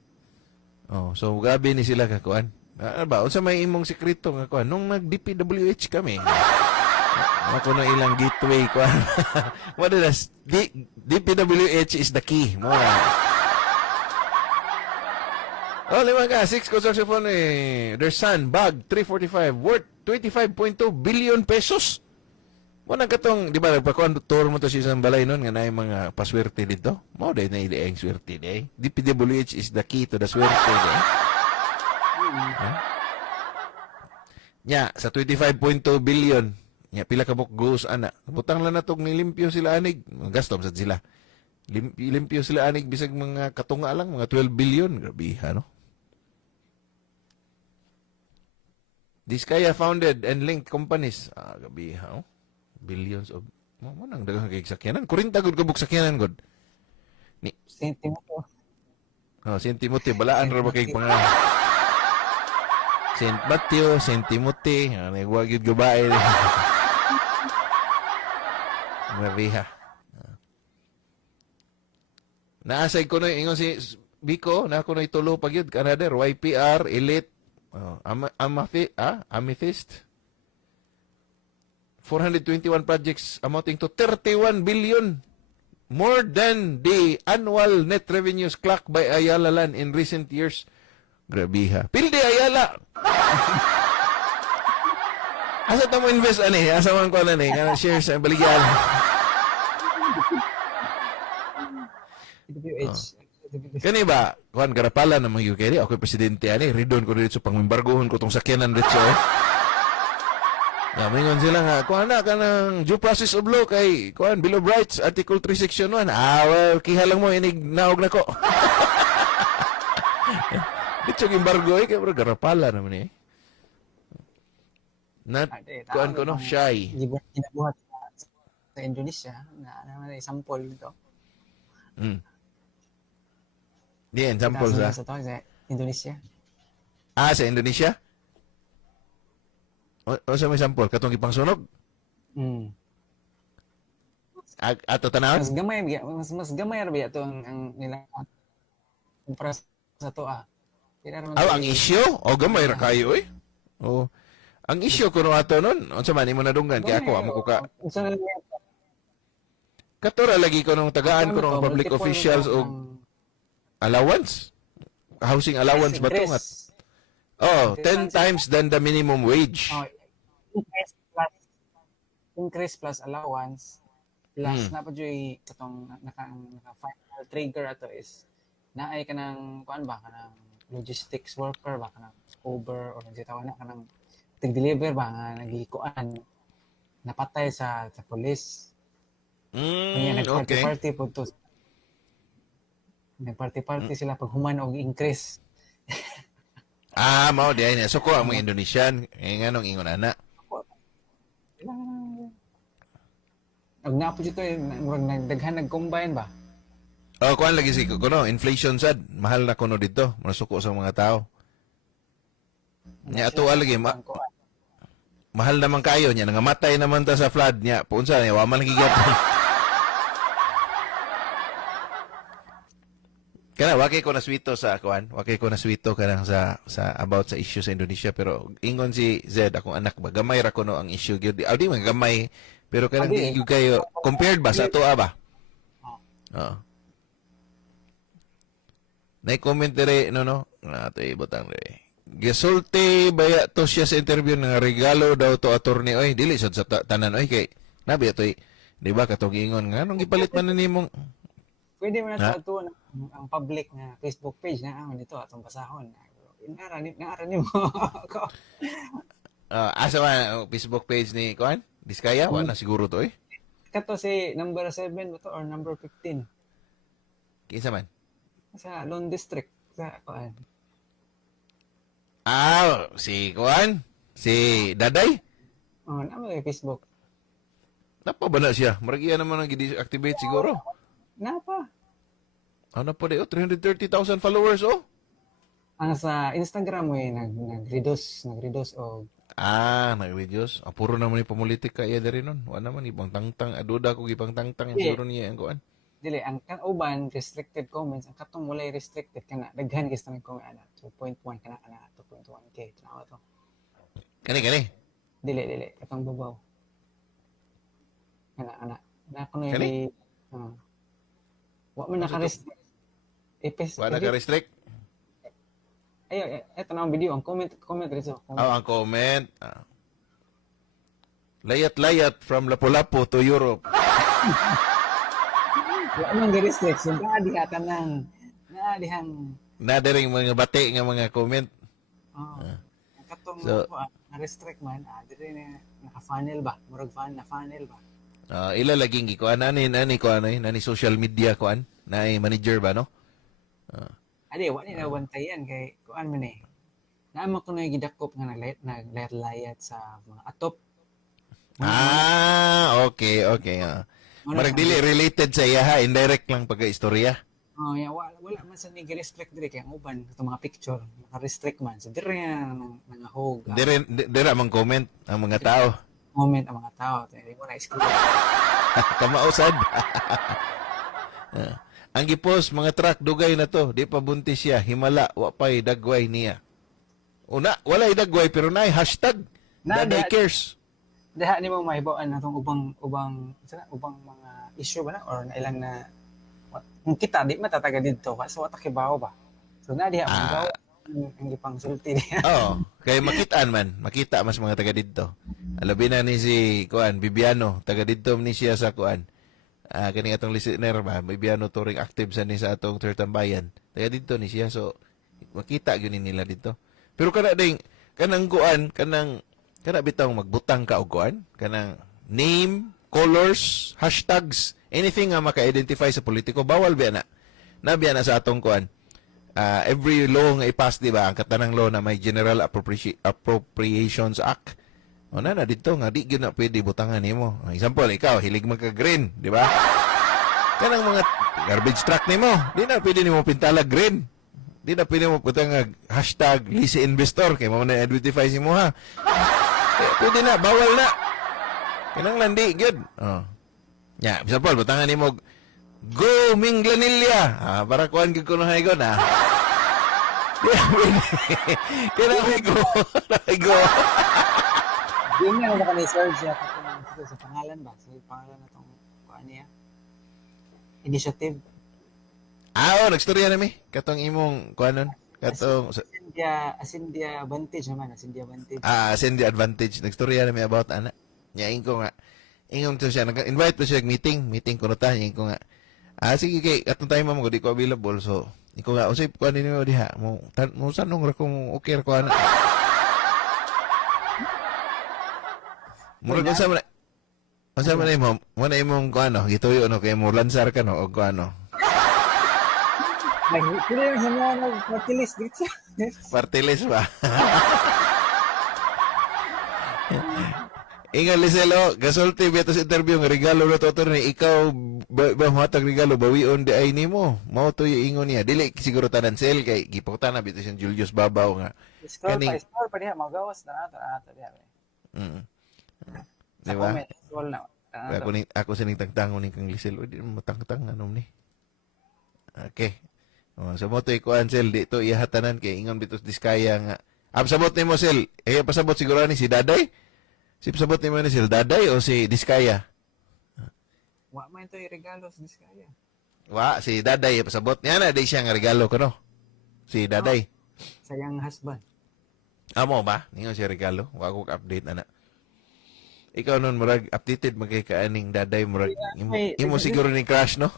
Oh, so gabi ni sila kakuan. Ano ba, unsa may imong sekreto nga kuan nung nag-DPWH kami. Ako na ilang gateway kuan. What is DPWH is the key. Mo na. Oh, lima ka, 6 construction fund their son, bag 345 worth 25.2 billion pesos. Mo nang katong, di ba, nagpakuan tour mo to sa isang balay nun, nga na yung mga paswerte dito. Mo, dahil na ang swerte di. DPWH is the key to the swerte di. Nya, sa 25.2 billion, nya, pila ka goes, ana. Butang lang na itong nilimpyo sila anig. Gastom sa sila. Limpyo sila anig, bisag mga katunga lang, mga 12 billion. Grabe, ano? Diskaya founded and linked companies. Gabi, ha? Billions of mo nang daghang kay sakyanan 40 gud kabuk sakyanan gud ni Sentimo. Saint Timothy balaan ra ba kay pang Saint Matthew, Saint Timothy nagwa gyud gabae Maria naasay ko no ingon si Biko na ko no itulo pag yun Canada YPR Elite Amethyst 421 projects amounting to 31 billion, more than the annual net revenues clocked by Ayala Land in recent years. Grabe ha. Pilde Ayala. Asa ta mo invest ani? Asa man ko na ni nga shares sa baligyan. Kani ba, kuan garapala na mga kay ako presidente ani, ridon ko dito pangmembargohon ko tong sakyanan dito. Mingon sila nga, kuha na ka ng due process of law kay, kuha, Bill of Rights, Article 3, Section 1. Well, kiha lang mo, inig naog na ko. Dito embargo kay bro garapala naman eh. Not kuan ko no, shy. Ginabuhat sa Indonesia na naman ay sample dito. Diyan, sample sa. Sa Indonesia. Sa Indonesia? O sa may sample? Katong ipang sunog? Ato tanawon? Mas gamay ra biya to ang nilang kumpara sa to Ang issue? O gamay ra kayo eh. O ang issue kuno ato nun, unsa man imo nadunggan kay ako amo ko ka. Katora lagi ko nung tagaan ko ng public officials o allowance. Housing allowance ba to? 10 times than the minimum wage. Increase plus allowance plus na pa joy katong naka-final trigger ato is naay ka ng kuan ba kanang logistics worker ba kanang Uber or nagsitawa na kanang tig-deliver ba nga nagikuan napatay sa police. Okay. Nagparty po to. Nagparty sila pag human og increase. Mao di ay so ko ang mga Indonesian nganong ingon ana. Ang nga po dito nagdaghan nag-combine ba? Kuan lagi si kuno inflation sad mahal na kuno dito masuko sa mga tao. Nya ato lagi mahal naman kayo nya nangamatay naman ta sa flood nya punsa nya wa man lagi gyapon. Kana wakay ko na swito sa kuan, wakay ko na swito kanang sa about sa issue sa Indonesia pero ingon si Zed akong anak ba gamay ra kuno ang issue gyud. Di man gamay pero kanang di gyud kayo compared ba sa tuwa ba? Oo. Nay comment dire no. Ato ibutang dire. Gisulti baya to siya sa interview nga regalo daw to attorney oy dili sad sa tanan oy kay nabi atoy di ba katong ingon nga anong gipalit man nimong pwede mo na sa ato ang public na Facebook page na dito atong basahon. Naara mo. Asa man Facebook page ni kuan? Diskaya wa na siguro to eh. Kato si number 7 ba to or number 15? Kinsa man? Sa Lone District sa kuan. Si kuan? Si Daday? Namo yung Facebook. Napa ba na siya? Maragiya naman ang activate siguro. Napa? Ano pa di 330,000 followers Ang sa Instagram mo nag-reduce og nag-videos. Puro naman ni pamulitika iya diri nun. Wa naman ibang tangtang aduda ko ibang tangtang siguro niya ang kuan. Dili ang uban restricted comments ang katong walay restricted kana daghan kay sa comment 2.1 kana 2.1k tanawa to. Kani. Dili katong babaw. Kana na kuno Kani? Wa man naka-restrict. Wa naka-restrict? Eto na ang video, ang comment dito. Ang comment. Layat-layat from Lapu-Lapu to Europe. Wa man restriction, naadihatan ng naadihang Nadaring mga bati nga mga comment. Ang katong na-restrict man, diri na naka-funnel ba? Murag funnel ba? Ila laging ikuan nani kuan nani social media kuan na manager ba no? Wa ni na bantayan kay kuan man Naama ko na gidakop nga naglayat sa mga atop. Okay. Marag dili related sa iya ha, indirect lang pagka-istorya. Wala man sa nag-restrict diri kay ang uban itong mga picture, naka-restrict man. So diri na nangahog. Diri man comment ang mga tao. Comment ang mga tao, hindi mo na screen. Kamausad. Ang gipos mga truck dugay na to, di pa buntis siya, himala wa pay dagway niya. Una, wala dagway pero naay hashtag Daday cares. Diha ni mo mahibawaan natong ubang mga issue ba na or na ilang na kung kita di matataga dito kasi wa ta kibaw ba. So na diha ang ang gipang sulti niya. Kay makita mas mga taga didto. Alabi na ni si kuan Bibiano, taga didto ni siya sa kuan. Kani atong listener ba, Bibiano touring active sa ni sa atong third tambayan. Taga didto ni siya so makita gyud nila dito. Pero kanang kuan, kana bitaw magbutang ka og kuan, kanang name, colors, hashtags, anything nga maka-identify sa politiko bawal biya na. Nabiya na sa atong kuan. every law nga i-pass, di ba, ang katanang law na may General Appropriations Act. O na dito nga, di gyud na pwede butangan nimo. Example, ikaw, hilig magka-green, di ba? Kanang mga garbage truck nimo, di na pwede nimo pintala green. Di na pwede mo putang hashtag Lisi Investor, kay mo na identify si mo ha. Pwede na, bawal na. Kanang landi, gyud. Oh. Ya, example, butangan nimo Go Minglanilla. Para kuan gyud ko na haygon ha. Kanang go. Di nga na kami search sa pangalan ba? Sa pangalan na itong kuan niya. Initiative. Nagstorya na mi. Katong imong kuanon. Katong Asindia Vantage naman. Asindia Vantage. Send the advantage. Nagstorya na mi about ana. Nya ko nga. Ingong to siya. Nag-invite to siya meeting ko na ta. Ko nga. Sige kay atong time mo di ko available so iko nga usay kuan ninyo diha mo sanong ra kung okay ra ko ana. Murag unsa man mo na imong kuano gituyo no kay mo lansar ka no og kuano. Ay, sila yung sa mga nagpatilis dito. Partilis ba? Ingat Liselo, gasulti biya sa interview nga regalo na to ni ikaw ba matag regalo bawion di ay nimo. Mao to yung ingon niya. Dili siguro tanan sel kay giputan na bitaw siyang Julius Babaw nga. Scroll pa diha magawas na ato diha. Di ba? Scroll na. Ako sining tagtangon ni kang Lisel, di mo matang-tang anom ni. Okay. Sa mo to ikuan sel dito ihatanan kay ingon bitos diskaya nga. Sabot nimo sel. Pasabot siguro ni si Daday. Si pasabot nimo ni si Daday o si Diskaya? Wa man to regalo sa Diskaya. Si Daday pasabot niya na day siya nga regalo ko no. Si Daday. Sayang husband. Amo ba? Ningon siya regalo. Wa ko update ana. Ikaw nun murag updated magkay kaaning Daday murag imo siguro ni crush no?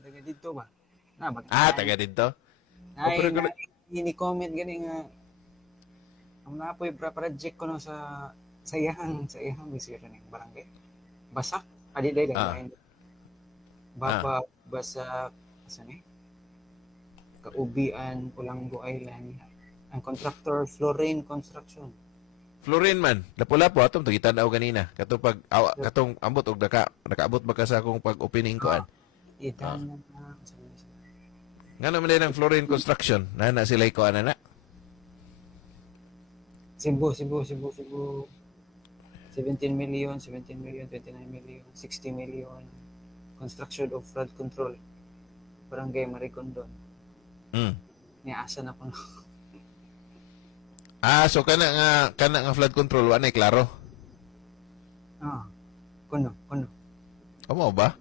Taga dito ba? Taga dito. Ay, ini-comment gani nga ang napoy project ko no sa sayang bisira ning barangay. Basak, day daghan. Basak asa ni? Kaubian, Pulanggo Island. Ang contractor Florine Construction. Florine man, lapo-lapo atong to gitan-aw ganina. Katong katong ambot og nakaabot ba ka sa akong pag-opening koan? Idan na. Nga naman din ang Florine Construction. Na sila ikuan na. Cebu. 17 million, 29 million, 60 million. Construction of flood control. Barangay Maricondon. Niasa na po. So kana nga flood control wa nay klaro. Kuno. Amo ba?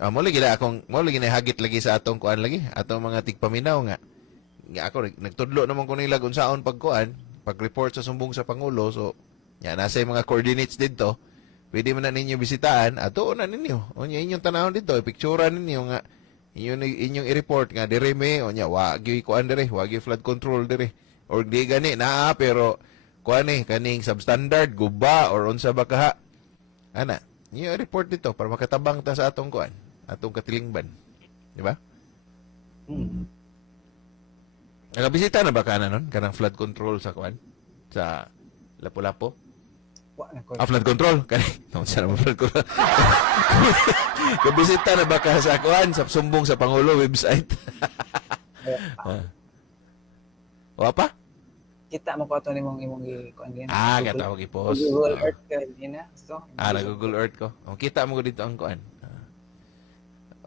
Mo lagi na hagit lagi sa atong kuan lagi, atong mga tigpaminaw nga. Nga ako nagtudlo naman ko nila kung saon pag-report sa sumbong sa pangulo. So, nasa yung mga coordinates dito. Pwede man na ninyo bisitaan at doon na ninyo. O inyong tanahon dito, ipicturean ninyo nga inyong i-report nga dire me o wag yung kuan dire, wag yung flood control dire. Or di gani pero kuan kaning substandard guba or unsa ba kaha. Ana, inyo i-report dito para makatabang ta sa atong kuan. Atong katilingban. Di ba? Nakabisita na ba ka na nun? Kanang flood control sa kuan? Sa Lapu-Lapu? Flood control? Saan naman flood control? Kabisita na ba ka sa kuan? Sa sumbong sa Pangulo website? Wapa? Kita mo ko ito imong kuan din. Katawag i-post. Google Earth ka din na. Na Google Earth ko. Kita mo ko dito ang kuan.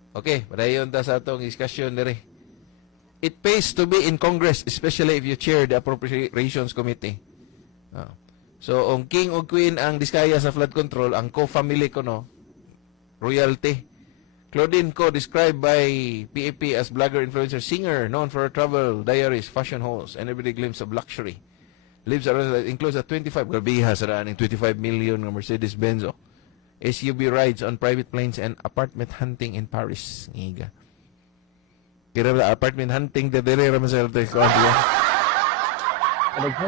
Okay, padayon ta sa atong discussion dire. It pays to be in Congress, especially if you chair the Appropriations Committee. So, ang king o queen ang Diskaya sa flood control, ang co-family ko no, royalty. Claudine Co, described by PAP as blogger, influencer, singer, known for her travel, diaries, fashion hauls, and everyday glimpse of luxury. Lives includes a 25, grabiha sa raaning 25 million ng Mercedes-Benz. SUV rides on private planes and apartment hunting in Paris. Ngiga. Kira ba apartment hunting de dire ra masal te ko andiyo.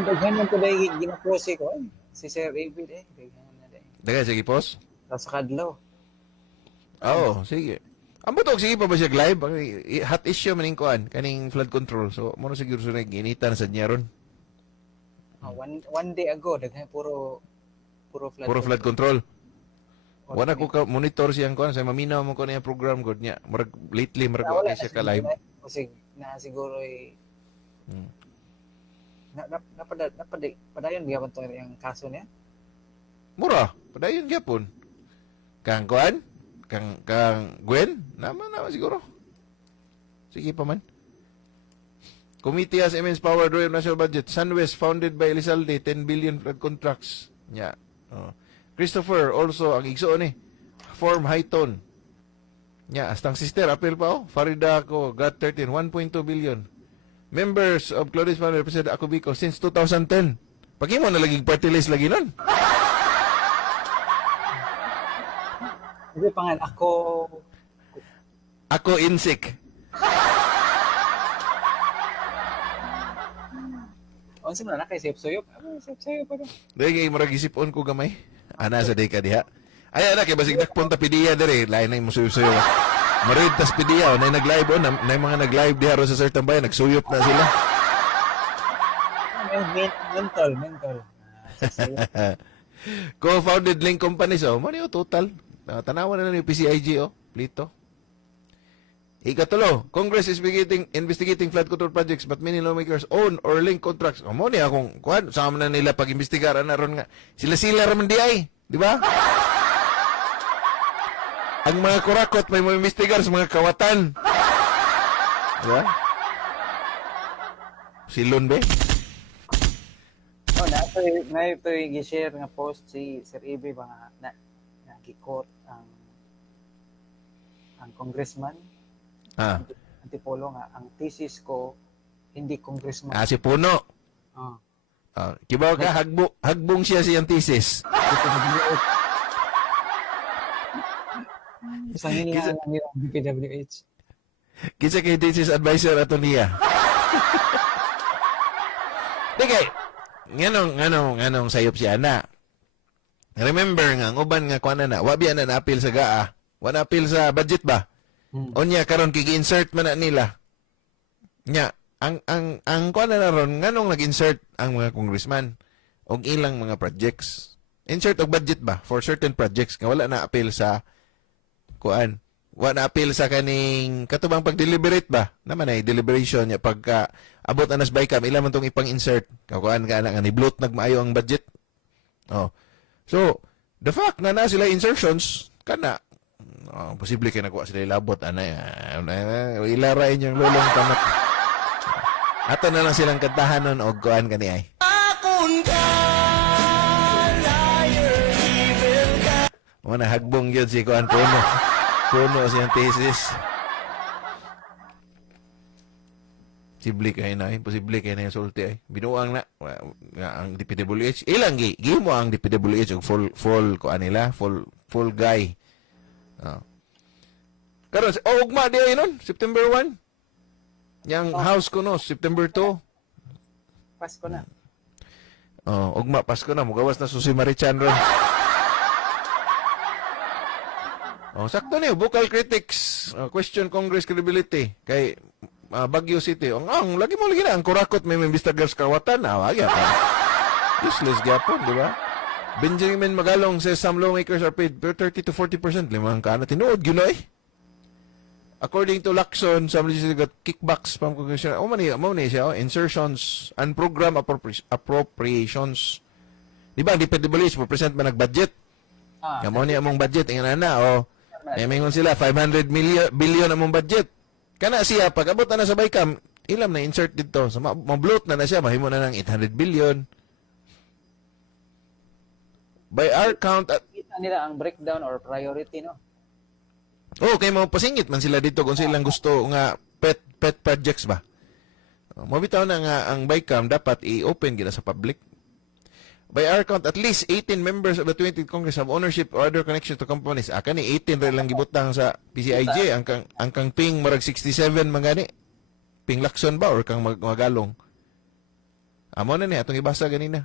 Daghan man to day ginapost ko si Sir David daghan na day. Daga sige post. Sa kadlaw. Sige. Ambot og sige pa ba siya live? Hot issue maning kuan kaning flood control. So mo na siguro sa initan sa niya ron. One day ago, daghan puro flood. Puro flood control. Wala ko ka monitor siyang kuan sa maminaw mo ko niya program god niya. Murag lately murag wa siya ka live. Kasi na siguro Hmm. padayon gyapon to yung kaso niya. Mura, padayon gyapon. Kang kuan? Kang Gwen? Naman siguro. Sige pa man. Committee has immense power to national budget. SunWest founded by Elizalde, 10 billion flood contracts. Yeah. Oh. Christopher, also, ang igso ni. Form high tone. Yeah, astang sister, apel pa Farida ako, got 13, 1.2 billion. Members of Claudius Family represent ako Bicol since 2010. Pagi mo na laging party list lagi nun. Kasi pangan Ako insik. Unsa man na kay Sep Soyop? Sep Soyop pa. Dahil kay marag isipon ko gamay. Ana sa day ka diha. Ay ana kay basig nakpunta pidiya dere, lain na mo suyo. Marid tas pidiya na nag-live na mga nag-live diha ro sa certain bayan nagsuyop na sila. Mental. Co-founded link companies mo niyo total. Tanawan na ni PCIG Plito. Ikatulo, Congress is investigating flood control projects but many lawmakers own or link contracts. Mo ni akong kuan sama na nila pag-imbestigar na ron nga. Sila raman di ay, di ba? Ang mga kurakot may mag-imbestigar sa mga kawatan. Di ba? Silon be? Na ito i-share nga post si Sir Ibe ba nga nagikot ang congressman. Antipolo nga ang thesis ko hindi congressman. Si Puno. Kibaw ka hagbong siya siyang thesis. Isang hinihangan nila ang DPWH. Kinsa kay thesis advisor ato niya. Dikay, nganong sayop siya na. Remember nga, ang uban nga kuan na, wabi na appeal sa GAA. Wa na appeal sa budget ba? Onya karon kigi-insert man na nila. Nya, ang kuan na ron nganong nag-insert ang mga congressman og ilang mga projects. Insert og budget ba for certain projects nga wala na appeal sa kuan. Wa na appeal sa kaning katubang pag-deliberate ba? Naman ay deliberation nya pagka abot anas bycam ila man tong ipang-insert. Kuan ka na nga ni bloat nagmaayo ang budget. So, the fact na sila insertions kana posible kay nakuha sila ilabot ilarain yung lulong tamat. Ato na lang silang kantahan nun og kuan kani ay. Muna hagbong yun si kuan Puno siyang thesis. Posible kay na yung sulti ay. Binuang na ang DPWH. Ilang mo ang DPWH og full kuan nila, full guy. Karon ugma di ay nun, September 1. Yang house ko no, September 2. Pasko na. Ugma Pasko na, mugawas na susi Marichan ron. Sakto niyo, vocal critics, question Congress credibility kay Baguio City. Ang lagi mo lagi na ang kurakot may imbestigar sa kawatan. Wag useless gyapon, di ba? Benjamin Magalong says some lawmakers are paid 30 to 40%. Limang ka na tinuod yun ay. According to Lacson, some legislators got kickbacks from Congress. Mani siya, insertions and program appropriations. Di ba, ang DPWH, present man nag-budget. Mo ni among budget, ingana na, mingon sila, 500 billion among budget. Kana siya, pag abot na sa Baycam, ilam na insert dito. So, mabloat na siya, mahimo na ng 800 billion. By our count kita nila ang breakdown or priority no. Kay mga pasingit man sila dito kung silang gusto nga pet projects ba. Mabitaw na nga ang Baycam dapat i-open gina sa public. By our count, at least 18 members of the 20th Congress have ownership or other connection to companies. Kani 18 rin lang gibutang sa PCIJ. Ang kang ping marag 67 mangani. Ping Lacson ba or kang Magalong? Amo na ni atong ibasa ganina.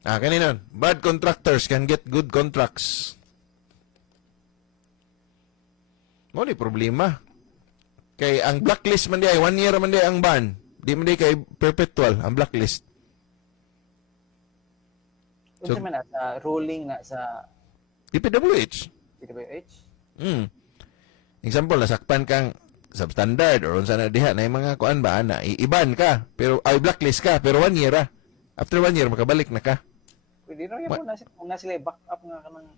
Kanina, bad contractors can get good contracts. Mo ni problema. Kay ang blacklist man di ay 1 year man di ang ban. Di man di kay perpetual ang blacklist. Unsa man na sa ruling na sa DPWH. PWH? Mm. Example, nasakpan kang substandard or unsa na diha na yung mga kuan ba ana iban ka pero ay blacklist ka pero 1 year ah. After 1 year makabalik na ka. Pwede na yan kung na sila back up nga kanang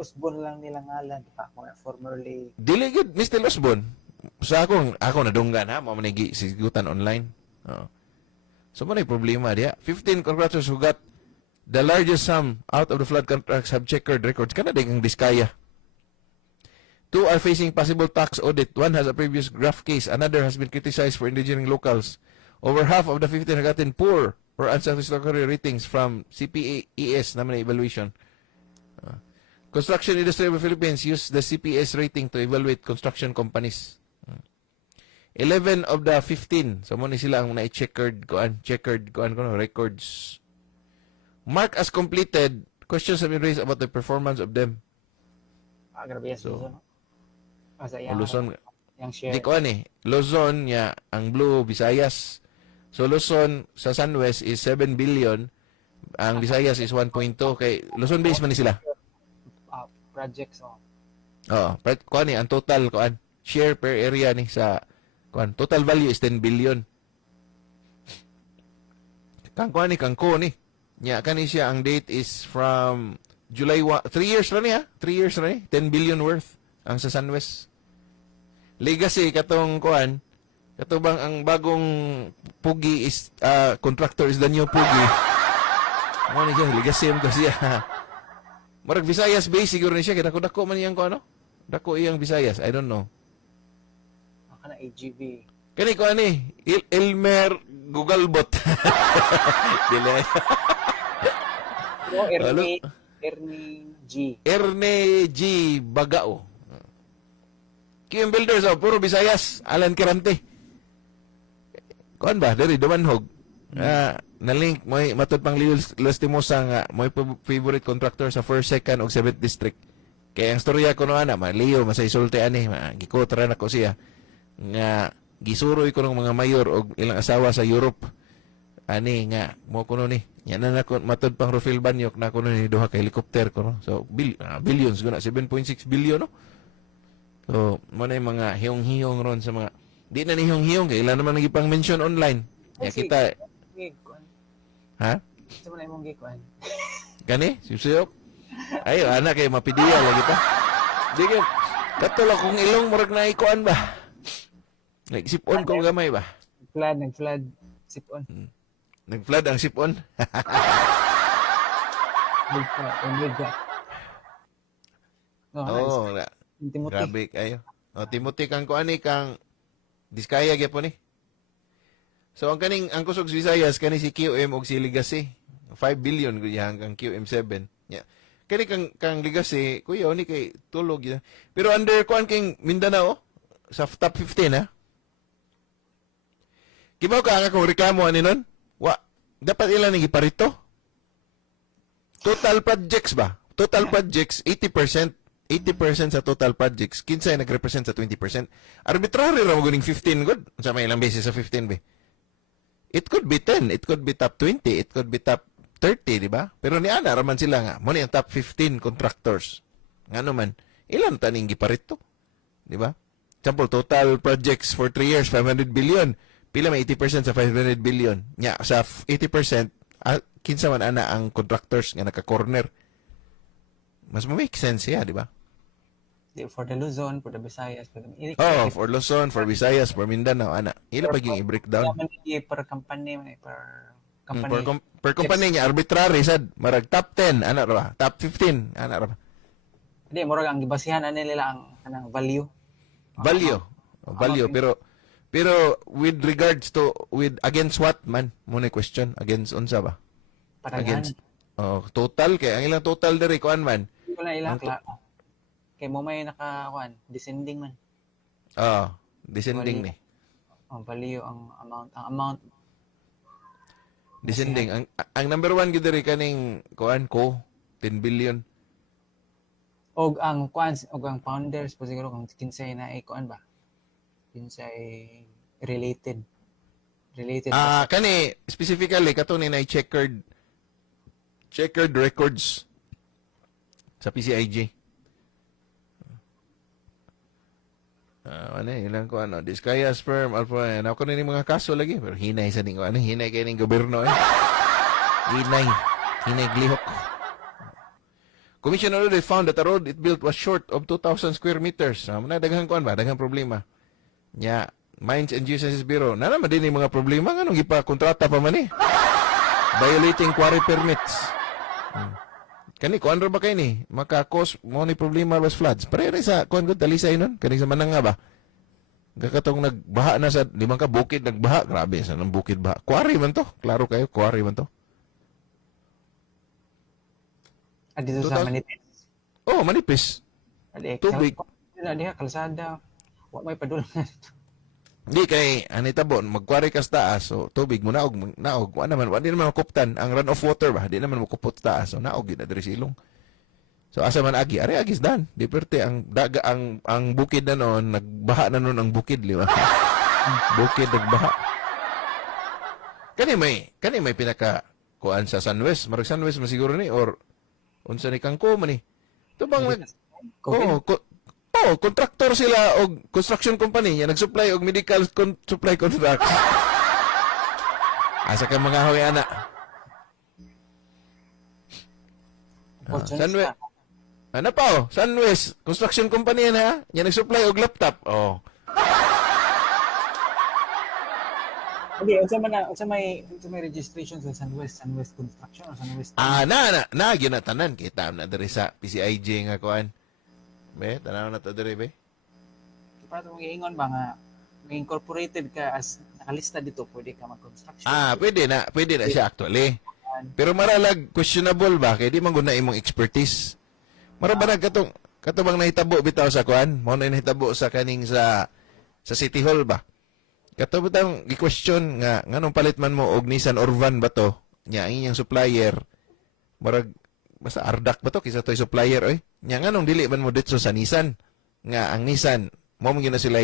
usbon lang nila ngalan, di ba? Kung formerly Dili gid Mr. Losbon. Sa ako nadunggan ha mo manigi sigutan online. Oo. So mo na yung problema diha. 15 contractors who got the largest sum out of the flood contracts have checkered records. Kana di kang diskaya. 2 are facing possible tax audit. 1 has a previous graft case. Another has been criticized for endangering locals. Over half of the 15 have gotten poor or unsatisfactory ratings from CPES naman na evaluation. Construction industry of the Philippines use the CPS rating to evaluate construction companies. 11 of the 15, so muna sila ang checkered kuno records. Mark as completed, questions have been raised about the performance of them. grabe yes So, Luzon. Asa O Luzon, yang share. di ko Luzon, ya, ang Blue, Visayas. So Luzon sa Sunwest is 7 billion, ang Visayas is 1.2, kay Luzon base man ni sila. Projects Oo, ang total share per area ni sa total value is 10 billion. Kang ko ni. Nya kani siya ang date is from July 1, 3 years ra ni ha. 3 years ra ni, 10 billion worth ang sa Sunwest. Legacy katong katubang ang bagong Pugi is contractor is the new Pugi. Ano ni siya, legacy mo siya. Marag Visayas base siguro ni siya kaya dako man iyang dako iyang Visayas, I don't know. Kana AGB. Kani Elmer Googlebot. Dili. Ernie G. Erne G Bagao. Kim Builders puro Visayas, Alan Kirante. Kuan ba diri Dumanhog. Na link mo matud pang Lastimosa nga mo favorite contractor sa 1st, 2nd ug 7th district. Kaya ang storya ko no ana maliyo masaysulti ani gikutra na ko siya nga gisuroy ko ng mga mayor og ilang asawa sa Europe. Ani nga mo kuno ni yan na matud pang Rufil Banyok na kuno ni duha ka helicopter ko no. So billions guna 7.6 billion no. So mo na yung mga hiyong-hiyong ron sa mga di na ni hiyong-hiyong kay ilan naman nagipang mention online. Ya kita ha? Sa man imong gikuan. Kani? Susuyok? Ay, anak kay mapidiya lagi pa. Di ka, katulog kung ilong murag na ikuan ba? Nagsipon ko gamay ba? Nag-flood, sipon. Nag-flood ang sipon? Oo, Timothy. grabe kayo. O, Timothy kang kuani kang diskaya gyapon ni. So ang kusog sa Visayas kani si QM og si Legacy. 5 billion gud hanggang QM7. Yeah. Kani kang Legacy, kuya ni kay tulog ya. Pero under kuan king Mindanao sa top 15 ha. Kibaw ka nga kung reklamo ani nun? Dapat ilan ni giparito? Total projects ba? Total projects 80%. 80% sa total projects. Kinsa ay nagrepresent sa 20%. Arbitrary ra mo guning 15 good. Sa may ilang beses sa 15 be. It could be 10, it could be top 20, it could be top 30, di ba? Pero ni ana raman sila nga, mo ni ang top 15 contractors. Ngano man, ilan taning giparito? Di ba? Example, total projects for 3 years, 500 billion. Pila may 80% sa 500 billion. Nya, sa 80%, kinsa man ana ang contractors nga naka-corner. Mas make sense siya, di ba? For the Luzon, for the Visayas, for the for Luzon, for Visayas, for Mindanao, ana. Ila pa yung i-breakdown. Per company, per company. Per company niya, arbitrary, sad. Marag top 10, ana ra ba? Top 15, ana ra ba? Hindi, murag ang gibasihan ani nila ang kanang value. Value, pero with regards to, against what man? Muna question, against unsa ba? Against total, kaya ang ilang total diri, kuan man? Wala ilang kay mo may naka descending man. Descending ni. Ang value, ang amount. Descending. Ang number 1 gid diri kaning kuan ko 10 billion. Og ang kuan og ang founders po siguro kung kinsay na kuan ba? Kinsay related pa sa Kani specifically kato ni na checkered records sa PCIJ. Ilang ko Diskaya sperm alpha and ako na ni mga kaso lagi pero hinay sa ning hinay kay ning gobyerno hinay glihok. Commission already found that the road it built was short of 2,000 square meters. Daghang kuan ba daghang problema. Nya Mines and Geosciences Bureau na naman din yung mga problema nganong gipa-kontrata pa man violating quarry permits. Kani kuan ra ba kay ni maka-cause mo ni problema was floods. Pare sa kuan gud dalisay nun kani sa Mananga ba. Gakatong nagbaha na sa limang ka bukid nagbaha grabe sa nang bukid baha. Quarry man to. Klaro kayo quarry man to. dito sa Manipis. Oh, manipis. Tubig. Diha kalsada. Wa may padulungan. Di kay anitabo magkwari ka sa taas so tubig mo naog wa di naman makuptan ang run of water ba di naman makupot sa taas so naog gid diri silong. So asa man agi ari agis dan di perte ang daga ang bukid na noon nagbaha na noon ang bukid liwa. Bukid nagbaha. Kani may pinaka kuan sa Sunwest marag Sunwest masiguro ni or unsa ni kangko man ni. To bang contractor sila og construction company nya nag-supply og medical supply contracts. Asa ka mga hoy ana. Sunwest. Ano pa Sunwest construction company na nya nag-supply og laptop. Oh. Okay, unsa may registration sa Sunwest Construction o Sunwest? Ginatanan kita na diri sa PCIJ nga kuan. Be, tanaw na to diri be. Para mo giingon ba nga may incorporated ka as nakalista dito pwede ka mag-construction. Pwede na siya actually. Pero maralag questionable ba kay di man gud na imong expertise. Mara ba katubang nahitabo bitaw sa kuan? Mo na nahitabo sa kaning sa City Hall ba? Kato bitaw gi-question nga nganong palit man mo og Nissan Orvan ba to? Nya ang inyang supplier marag basta Ardak ba to kisa toy supplier oy. Nya nganong dili man mo ditso sa Nissan nga ang Nissan mo man gina sila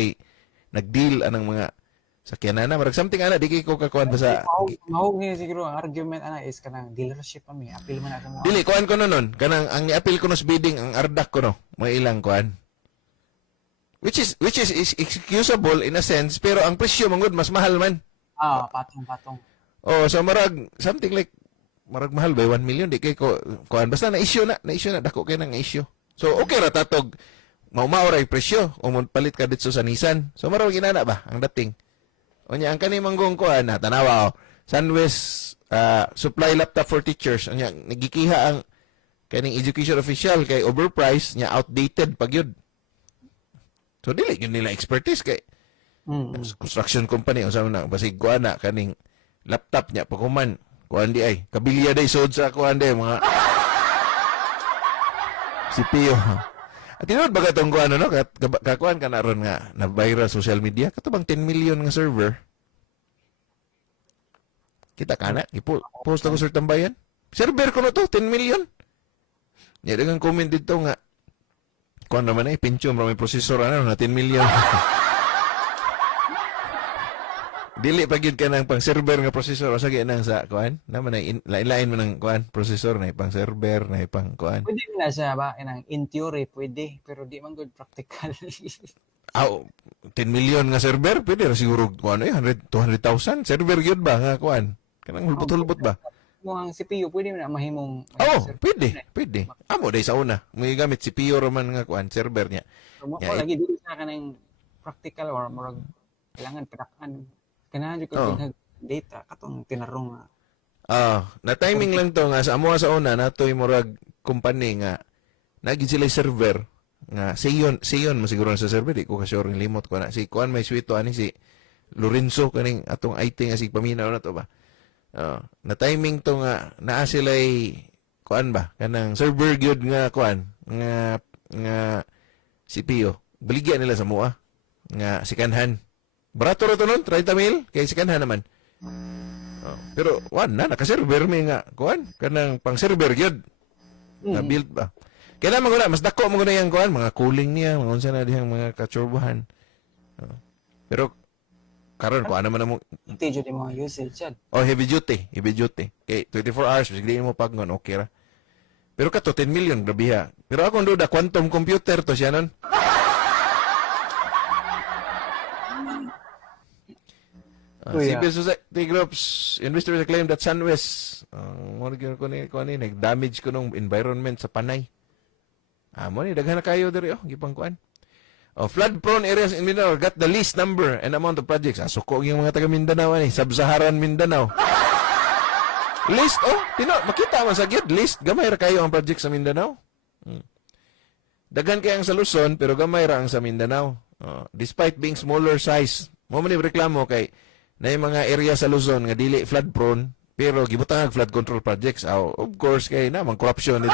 nag-deal anang mga sakyanan na marag something ana di kay ko kakuan ba sa mahog ni siguro ang argument ana is kanang dealership pa mi apil man ako mo. Dili kuan ko nonon kanang ang ni-appeal ko no bidding ang Ardak ko no may ilang kuan. Which is excusable in a sense pero ang presyo mangud mas mahal man. Patong. Oh, so marag something like marag mahal ba 1 million di kay ko kuan basta na issue na dako kay nang issue. So okay ra tatog mauray presyo o mo palit ka dito sa Nissan. So marag ginana ba ang dating. Unya ang kani manggong kuan na tanawa Sunwest supply laptop for teachers. Unya nagikiha ang kaning education official kay overpriced nya outdated pag yun. So dili yun nila expertise kay construction company o sa na basig kuan na kaning laptop nya paghuman kuan di ay kabilya day sod sa kuan day mga CPU. At tinod ba katong kuan no kakuan ka na ron nga na viral social media katubang 10 million nga server. Kita kana post ako sa tambayan. Server ko no to 10 million. Ya dengan comment dito nga kuan naman Pentium ra may processor na 10 million. Dili pa gyud ka nang pang server nga processor o sige nang sa kuan naman lain-lain man ang kuan processor na pang server na pang kuan. Pwede na siya ba in theory pwede pero di man good practical. 10 million nga server pwede ra siguro kuan 100 200,000 server gyud ba nga kuan kanang hulbot-hulbot ba. Mo ang CPU pwede na mahimong pwede. Amo day sa una may gamit CPU ra man nga kuan server niya. Mo lagi dili sa kanang practical or murag kailangan padakan kanahan jud ko data katong tinarong na timing lang to nga sa amo sa una natoy murag company nga nagid sila server nga Seon mo siguro sa server di ko ka sure ng limot ko na si kuan may suito ani si Lorenzo kaning atong IT nga si paminaw na to ba. Na timing to nga naa sila kuan ba kanang server gyud nga kuan nga CPU baligya nila sa mua nga sikanhan. Barato ra to nun, 30 mil, kay sikanhan naman. Pero, naka-server may nga, kuhan, kanang pang-server yun. Na build ba. Kaya naman mas dako mo yung kuan, mga cooling niya, mga unsa na dihang mga katurbahan. Pero karon ko ano man mo Ito dyan yung mga usage yan. heavy duty, heavy duty. Okay, 24 hours bigla mo pag ngon okay ra. Pero kato 10 million grabe ha. Pero ako duda quantum computer to siya nun. Kuya. Civil society groups, investors claim that SunWest, mo ni nag-damage ko nung environment sa Panay. Mo ni daghan na kayo diri gipang kuan. Flood-prone areas in Mindanao got the least number and amount of projects. Suko yung mga taga Mindanao ani, Sub-Saharan Mindanao. List makita man sa gyud list gamay ra kayo ang project sa Mindanao. Daghan kay ang sa Luzon pero gamay ra ang sa Mindanao. Despite being smaller size, mo man ni reklamo kay na yung mga area sa Luzon nga dili flood prone pero gibutang flood control projects. Of course kay na man corruption dito.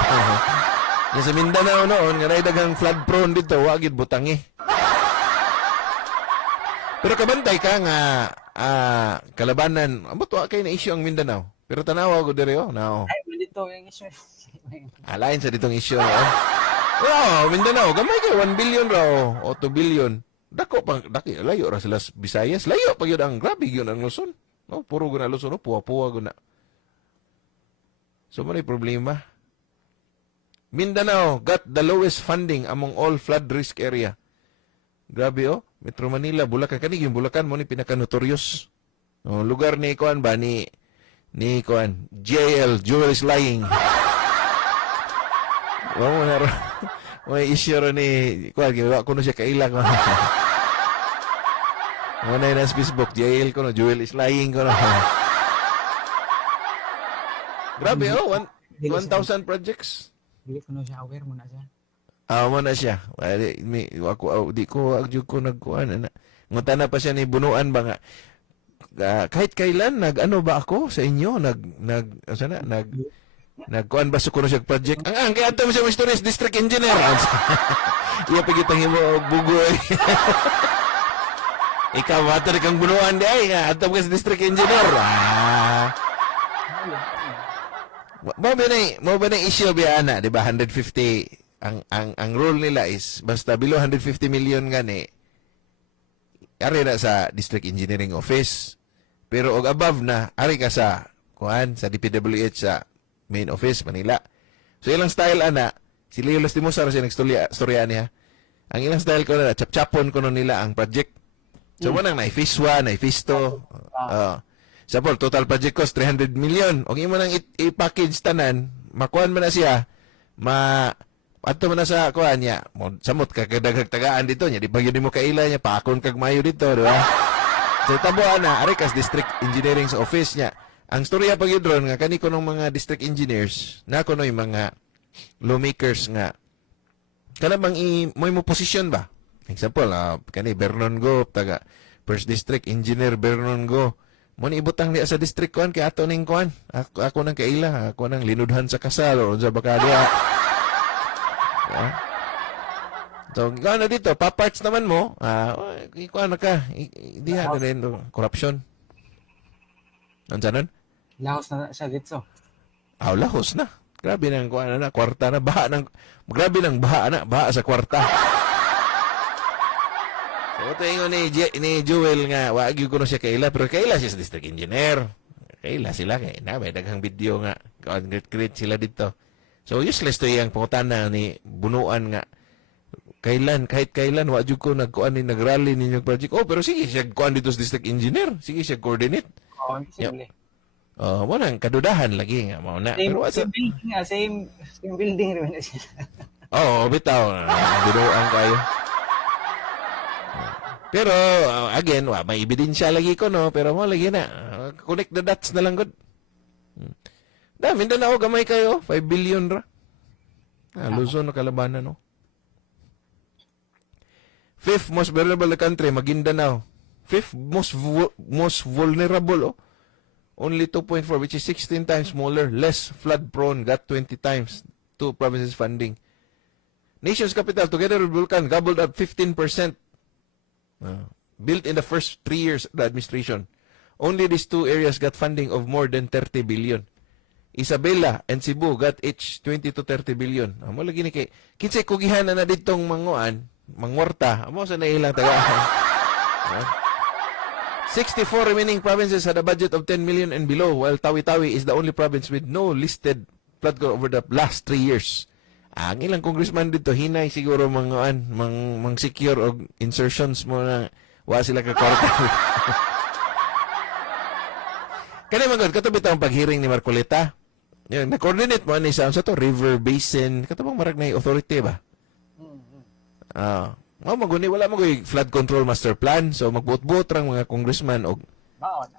Yung sa Mindanao noon nga daghang flood prone dito wa gid butangi. Pero kabantay ka nga kalabanan ambot wa kay na issue ang Mindanao. Pero tanawa ko diri now. Ay, dito yung issue. Alain sa ditong issue. Mindanao gamay kay 1 billion raw o 2 billion. Dako layo ra sila Visayas, layo pa gyud ang grabe gyud ang Luzon. Puro guna Luzon, puwa-puwa guna. So may problema. Mindanao got the lowest funding among all flood risk area. Grabe Metro Manila, Bulacan kani yung Bulacan mo ni pinaka-notorious. Lugar ni kuan ba ni kuan JL Jewel is lying. Mo na may issue ro ni kuan giwa kuno siya kailang. Muna yun sa Facebook, JL ko no, Jewel is lying ko no. Grabe 1,000 projects. Hindi ko na siya aware mo na siya. Mo na siya. Di ko nagkuhan. Ngunta na pa siya ni bunuan ba nga. Kahit kailan, ano ba ako sa inyo? Nagkuhan ba sa kuno siya project? Ang kaya ito mo siya Mr. District Engineer. Iya pagitang mo bugoy. Ikaw, matar kang bunuan di ay nga. Ato ka sa district engineer. Mo ba na issue biya na, di ba? 150, ang rule nila is, basta below 150 million gani, ari na sa district engineering office. Pero og above na, ari ka sa, sa DPWH sa main office, Manila. So ilang style si Leo Lastimosa siya nagstorya niya. Ang ilang style ko na, chap-chapon ko nila ang project. So, manang na phase 1, na phase 2. Sapol, total project cost 300 million. O imo nang i-package tanan, makuan man na siya, ato man na sa kuan niya, samot ka kadaghag tagaan dito niya, di ba yun mo kaila niya, paakon kag mayo dito, di ba? So, tabuan na, ari kas district engineering sa office niya. Ang storya pag yun ron, nga kani ko ng mga district engineers, na ko yung mga lawmakers nga, kanabang mo posisyon ba? Example, kani Vernon Go, taga First District Engineer Vernon Go. Mo ni ibutang niya sa district kuan kay ato ning kuan. Ako nang kaila, ako nang linudhan sa kasal o sa bakadwa. So, ikaw na dito, paparts naman mo, ikuan na ka, hindi na rin corruption. Ano nun? Lahos na siya dito. Lahos na. Grabe nang kuan na, kwarta na, grabe nang baha sa kwarta. So, ito yung ni Jewel nga, wag ko na siya kaila, pero kaila siya sa district engineer. Kaila sila, may daghang video nga, create sila dito. So, useless to yung pangutana ni bunuan nga, kahit kailan, wag ko nagkuan ni nagrally ninyong project. Pero sige, siya kuan dito sa district engineer, sige siya coordinate. Imposible. Mo nang kadudahan lagi nga, mo na. Same building same building rin siya. Bitaw, bunuan kayo. Pero, again, may ebidensya lagi ko, no? Pero mo, lagi na. Connect the dots na lang, good. Mindanao, gamay kayo. 5 billion ra. Luzon na kalabanan, no? 5th most vulnerable in the country, Maguindanao. 5th most vulnerable, Only 2.4, which is 16 times smaller. Less flood-prone, got 20 times. 2 provinces funding. Nation's capital, together with Vulcan, gobbled up 15%. Built in the first 3 years of the administration. Only these 2 areas got funding of more than 30 billion. Isabela and Cebu got each 20 to 30 billion. Amo lagi ni kay kinsay kugihan na ditong manguan, mangwarta. Amo sa nailang taga. 64 remaining provinces had a budget of 10 million and below, while Tawi-Tawi is the only province with no listed flood control over the last 3 years. Ang ilang congressman dito hinay siguro mang secure og insertions mo na wa sila ka kwarta. Kani man gud katubi ta ang paghearing ni Marcoleta. Yan, na-coordinate mo ani sa to River Basin katubang marag na authority ba? Maguni wala mo flood control master plan, so magbuot-buot rang mga congressman og Baon.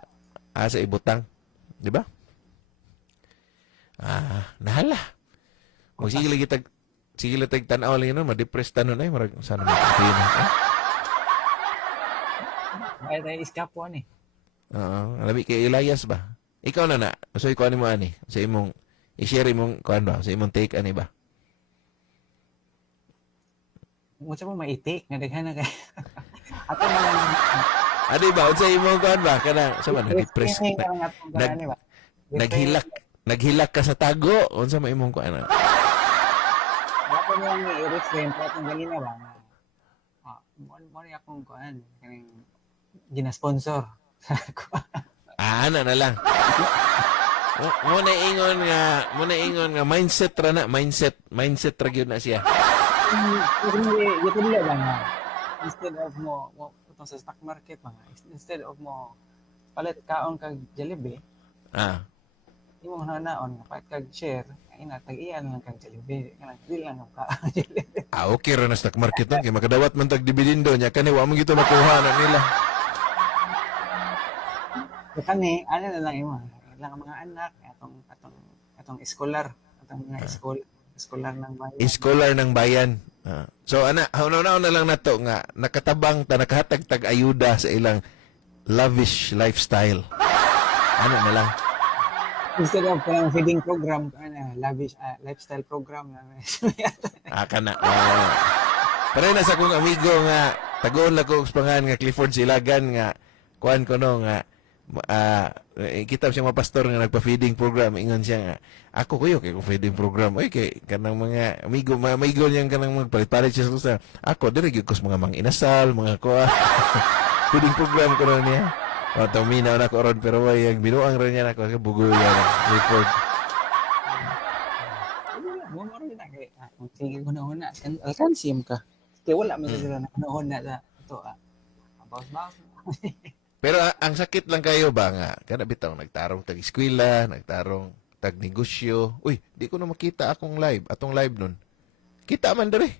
sa ibutang, di ba? Nahala. Kung sige lang tanaw lang yun, ma-depress tanon ay marag sana makapin. Ay tayo iskapuan eh. Alabi kay Elias ba? Ikaw na. So ikaw ani mo ani sa imong i-share imong kuan ba? Sa imong take ani ba? Mucha mo maitik nga daghan na kay. Ato na lang. Adi ba unsa imong kuan ba kana sa man depress naghilak ka sa tago unsa mo imong kuan? Ato na lang i-reframe patong ganina ba nga. Mo ni akong kuan kaning gina-sponsor. Ana na lang. Mo na ingon nga mindset ra na mindset ra gyud na siya. Hindi lang nga. Instead of mo itong sa stock market mga instead of mo palit kaon kag Jollibee. Imong hanaon nga palit kag share ina tag-iyan lang kag Jollibee kana dili lang ka Jollibee. Okay ra na stock market kay makadawat man tag dividendo nya kani wa mo gito makuha na nila. Kani ano na lang imo lang mga anak atong eskolar atong mga eskolar ng bayan. Scholar ng bayan. So ana, haunaw na lang nato nga nakatabang ta nakahatag tag ayuda sa ilang lavish lifestyle. Ano na lang. Instead of feeding program, lavish lifestyle program na. Kana. Pare na sa kong amigo nga tagoon lang ko uspangan nga Clifford Silagan nga kuan ko no nga kita siyang mapastor nga nagpa-feeding program ingon siya nga ako kuyo kay feeding program oy kay kanang mga amigo niyang kanang magpalit-palit siya sa ako diri gyud ko sa mga inasal mga kuha feeding program ko niya minaw na ko ron pero way ang binuang ra niya nako bugo yan report mo rin na kay sige ko na alkansim ka kay wala man sila na sa to bawas pero ang sakit lang kayo ba nga, kada bitaw nagtarong tag eskwela, nagtarong tag negosyo. Uy, di ko na makita atong live nun. Kita man dere.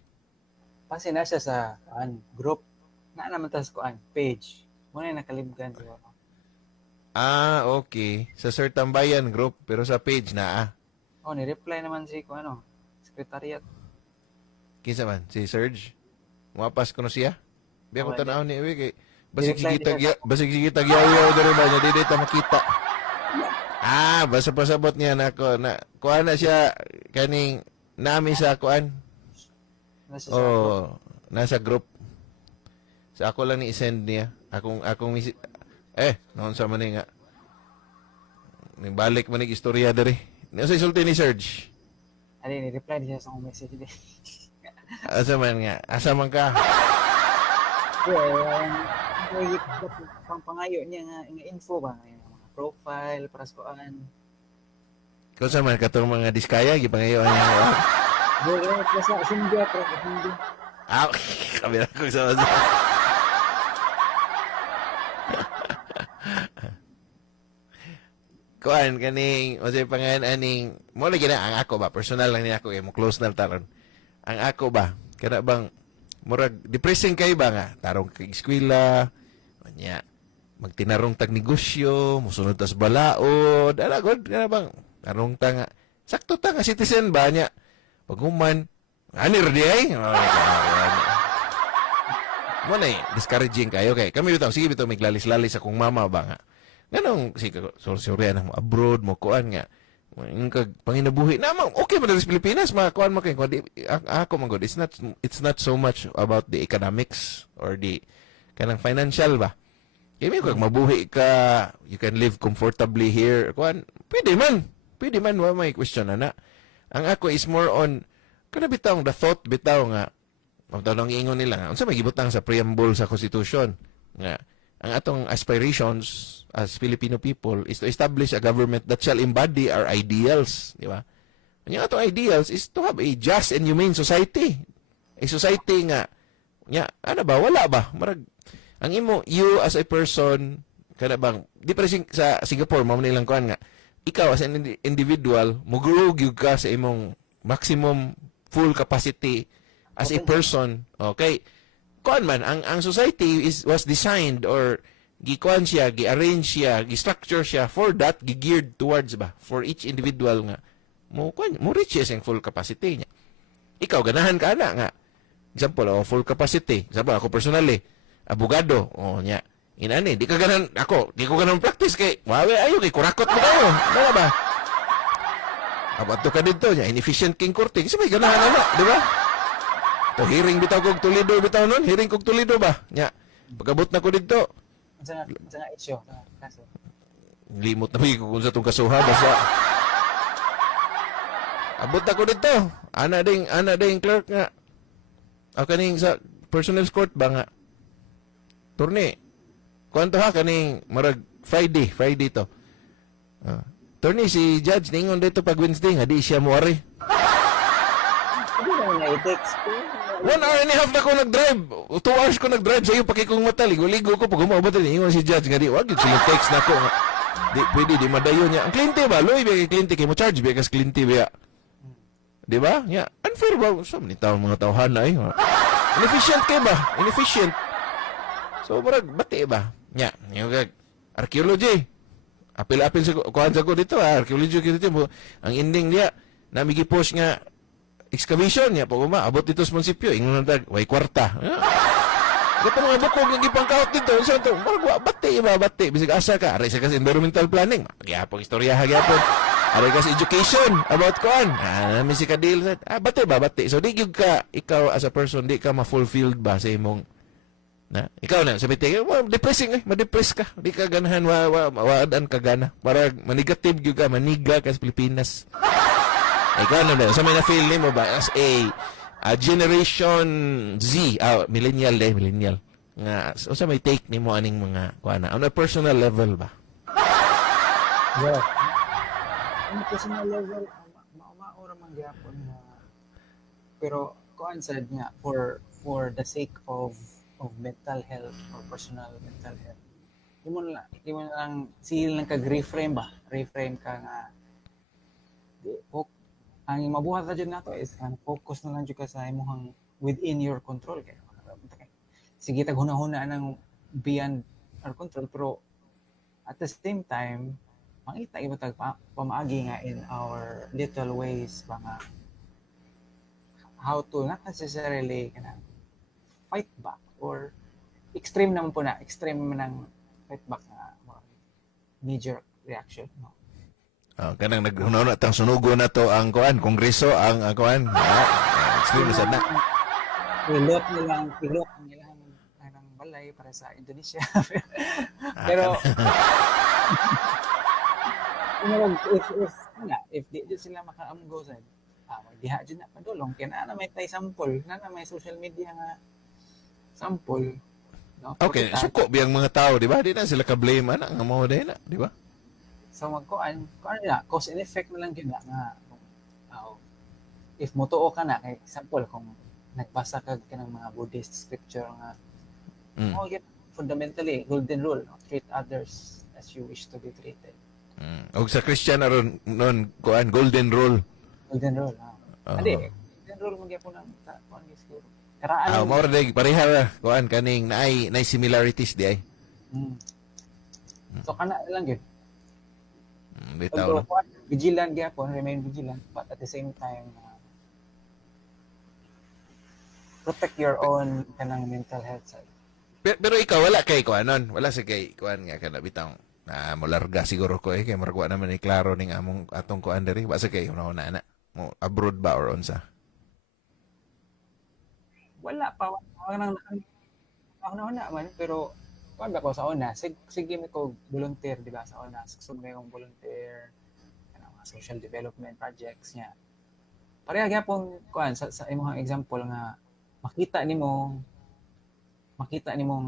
Pasi na siya sa group. Na naman tas ko page. Muna nakalibgan siguro. Okay. Sa Sir Tambayan group, pero sa page na ni-reply naman si ko secretariat. Kinsa man si Serge? Muapas ko no siya. Biya ko tanaw ni kay basig sige tagyaw dere ba niya dili ta makita. Basta pasabot niya nako na kuan na siya kaning nami sa kuan. Nasa group. Sa ako lang ni i-send niya. Akong noon sa man nga. Ning balik man ning istorya dere. Nasa isulti ni Serge. Ali ni reply niya sa akong message di. Asa man ka? Pangayo niya nga info ba mga profile para sa kuan. Kung sa man katong mga diskaya gipangayo niya. Sa India. Kabila ko sa kuan kaning o say pangalan aning mo lagi na ang ako ba personal lang ni ako kay mo close na taron. Ang ako ba kana bang murag depressing kay ba nga tarong kay eskwela nya magtinarong tag negosyo musunod tas balaod ala god kana bang tarong ta nga sakto ta nga citizen ba nya paghuman ani ra di ay mo na discouraging kayo kay kami bitaw sige bitaw miglalis-lalis akong mama ba nga nganong sige sorry na mo abroad mo kuan nga kag panginabuhi namang okay man sa Pilipinas makakuan mo kay ako man god it's not so much about the economics or the kanang financial ba kay kag mabuhi ka you can live comfortably here kuan pwede man pwede man wa may question na. Ang ako is more on kana bitaw the thought bitaw nga ang tanong ingon nila nga unsa may gibutang sa preamble sa constitution nga ang atong aspirations as Filipino people is to establish a government that shall embody our ideals, di ba? Ang atong ideals is to have a just and humane society. A society nga ano ba wala ba marag ang you as a person kada bang di pa rin sa Singapore mao nilang kuan nga ikaw as an individual mugurog gyud ka sa imong maximum full capacity as a person. Okay, kuan man ang society was designed or gikuan siya, gi-arrange siya, gi-structure siya for that, gi-geared towards ba for each individual nga mo reach siya ang full capacity niya. Ikaw ganahan ka na nga example full capacity example ako personally abogado nya inani di ko ganan practice kay wawe ayo kay kurakot mo kayo ano ba abato ka dito nya inefficient king courting sabay ganahan na di ba to hearing bitaw kog Toledo bitaw nun hearing kog Toledo ba nya pagabot na ko dito Sa nga issue, sa kaso. limot na ko kung sa tong kasuha basta abot na ko dito ana ding clerk nga kaning sa personal court ba nga turni kwanto ha kaning marag Friday to turni si judge ningon dito pag Wednesday nga di siya muari Hindi naman na i-text ko. 1 hour and a half na ko nag-drive 2 hours ko nag-drive sa iyo pakikong mata ligo ko pag umabot ningon si judge nga di wag yun sila text na ko nga di pwede di madayon niya ang kliyente ba loy ba kay kliyente kay mo charge ba kas kliyente ba di ba nya unfair ba so many taon mga tawhan na inefficient kay ba inefficient so marag bati ba nya yung archaeology apil-apil sa kuhan sa ko dito archaeology dito ang ending niya namigi post nga excavation niya pag abot dito sa munisipyo ingon na way kwarta gato mga bukog nga gipangkahot dito so to marag bati bisig asa ka aray sa kas environmental planning gyapon istorya gyapon aray kas education about kuan nami si kadil bati so di gyud ka ikaw as a person di ka ma-fulfilled ba sa imong na ikaw na sabi tayo depressing ma-depress ka di ka ganahan waadan ka gana para manigative gyud ka maniga ka sa Pilipinas ikaw na sa may na feel nimo ba as a generation Z millennial nga so sa may take nimo aning mga kuana on a personal level ba Yeah. On a personal level, maura man gyapon na pero kuan sad nga for the sake of mental health or personal mental health. Di mo lang seal lang reframe ka nga ang mabuhat na dyan nato is focus na lang dyan ka sa imong within your control kay sige tag hunahuna ng beyond our control pero at the same time mangita iba tag pamaagi nga in our little ways nga how to not necessarily fight back or extreme naman ng fight back na major reaction no. Kanang naghunaw na tang sunugo na to ang kuan kongreso ang kuan extreme na sad na pilot ang ilang balay para sa Indonesia pero if di sila makaamgo sa diha dyan na padulong kaya na may tay sample na may social media nga sample no? okay suko biyang mga tao di ba di na sila ka blame ana nga mao na di ba so magkuan na cause and effect na lang gina nga if mutuo ka na kay example kung nagbasa ka ng mga Buddhist scripture nga fundamentally golden rule no? Treat others as you wish to be treated og sa Christian aron non kuan golden rule adi golden rule mo gyapon ang kuan siguro karaan mao ra pareha kuan kaning naay similarities di ay so kana lang gyud bitaw no? Vigilant gyapon remain vigilant but at the same time protect your own kanang mental health side. Pero ikaw wala kay kuanon, wala sa kay kuan nga kana bitaw mo larga siguro ko kay maragwa naman ni klaro ning among atong kuan diri basta kay una na mo abroad ba or unsa. Wala pa na man pero kuan ba ko sa una sige mi ko volunteer di ba sa una sugod may kong volunteer kana social development projects niya. Pareha gyapon kuan sa imong example nga makita nimong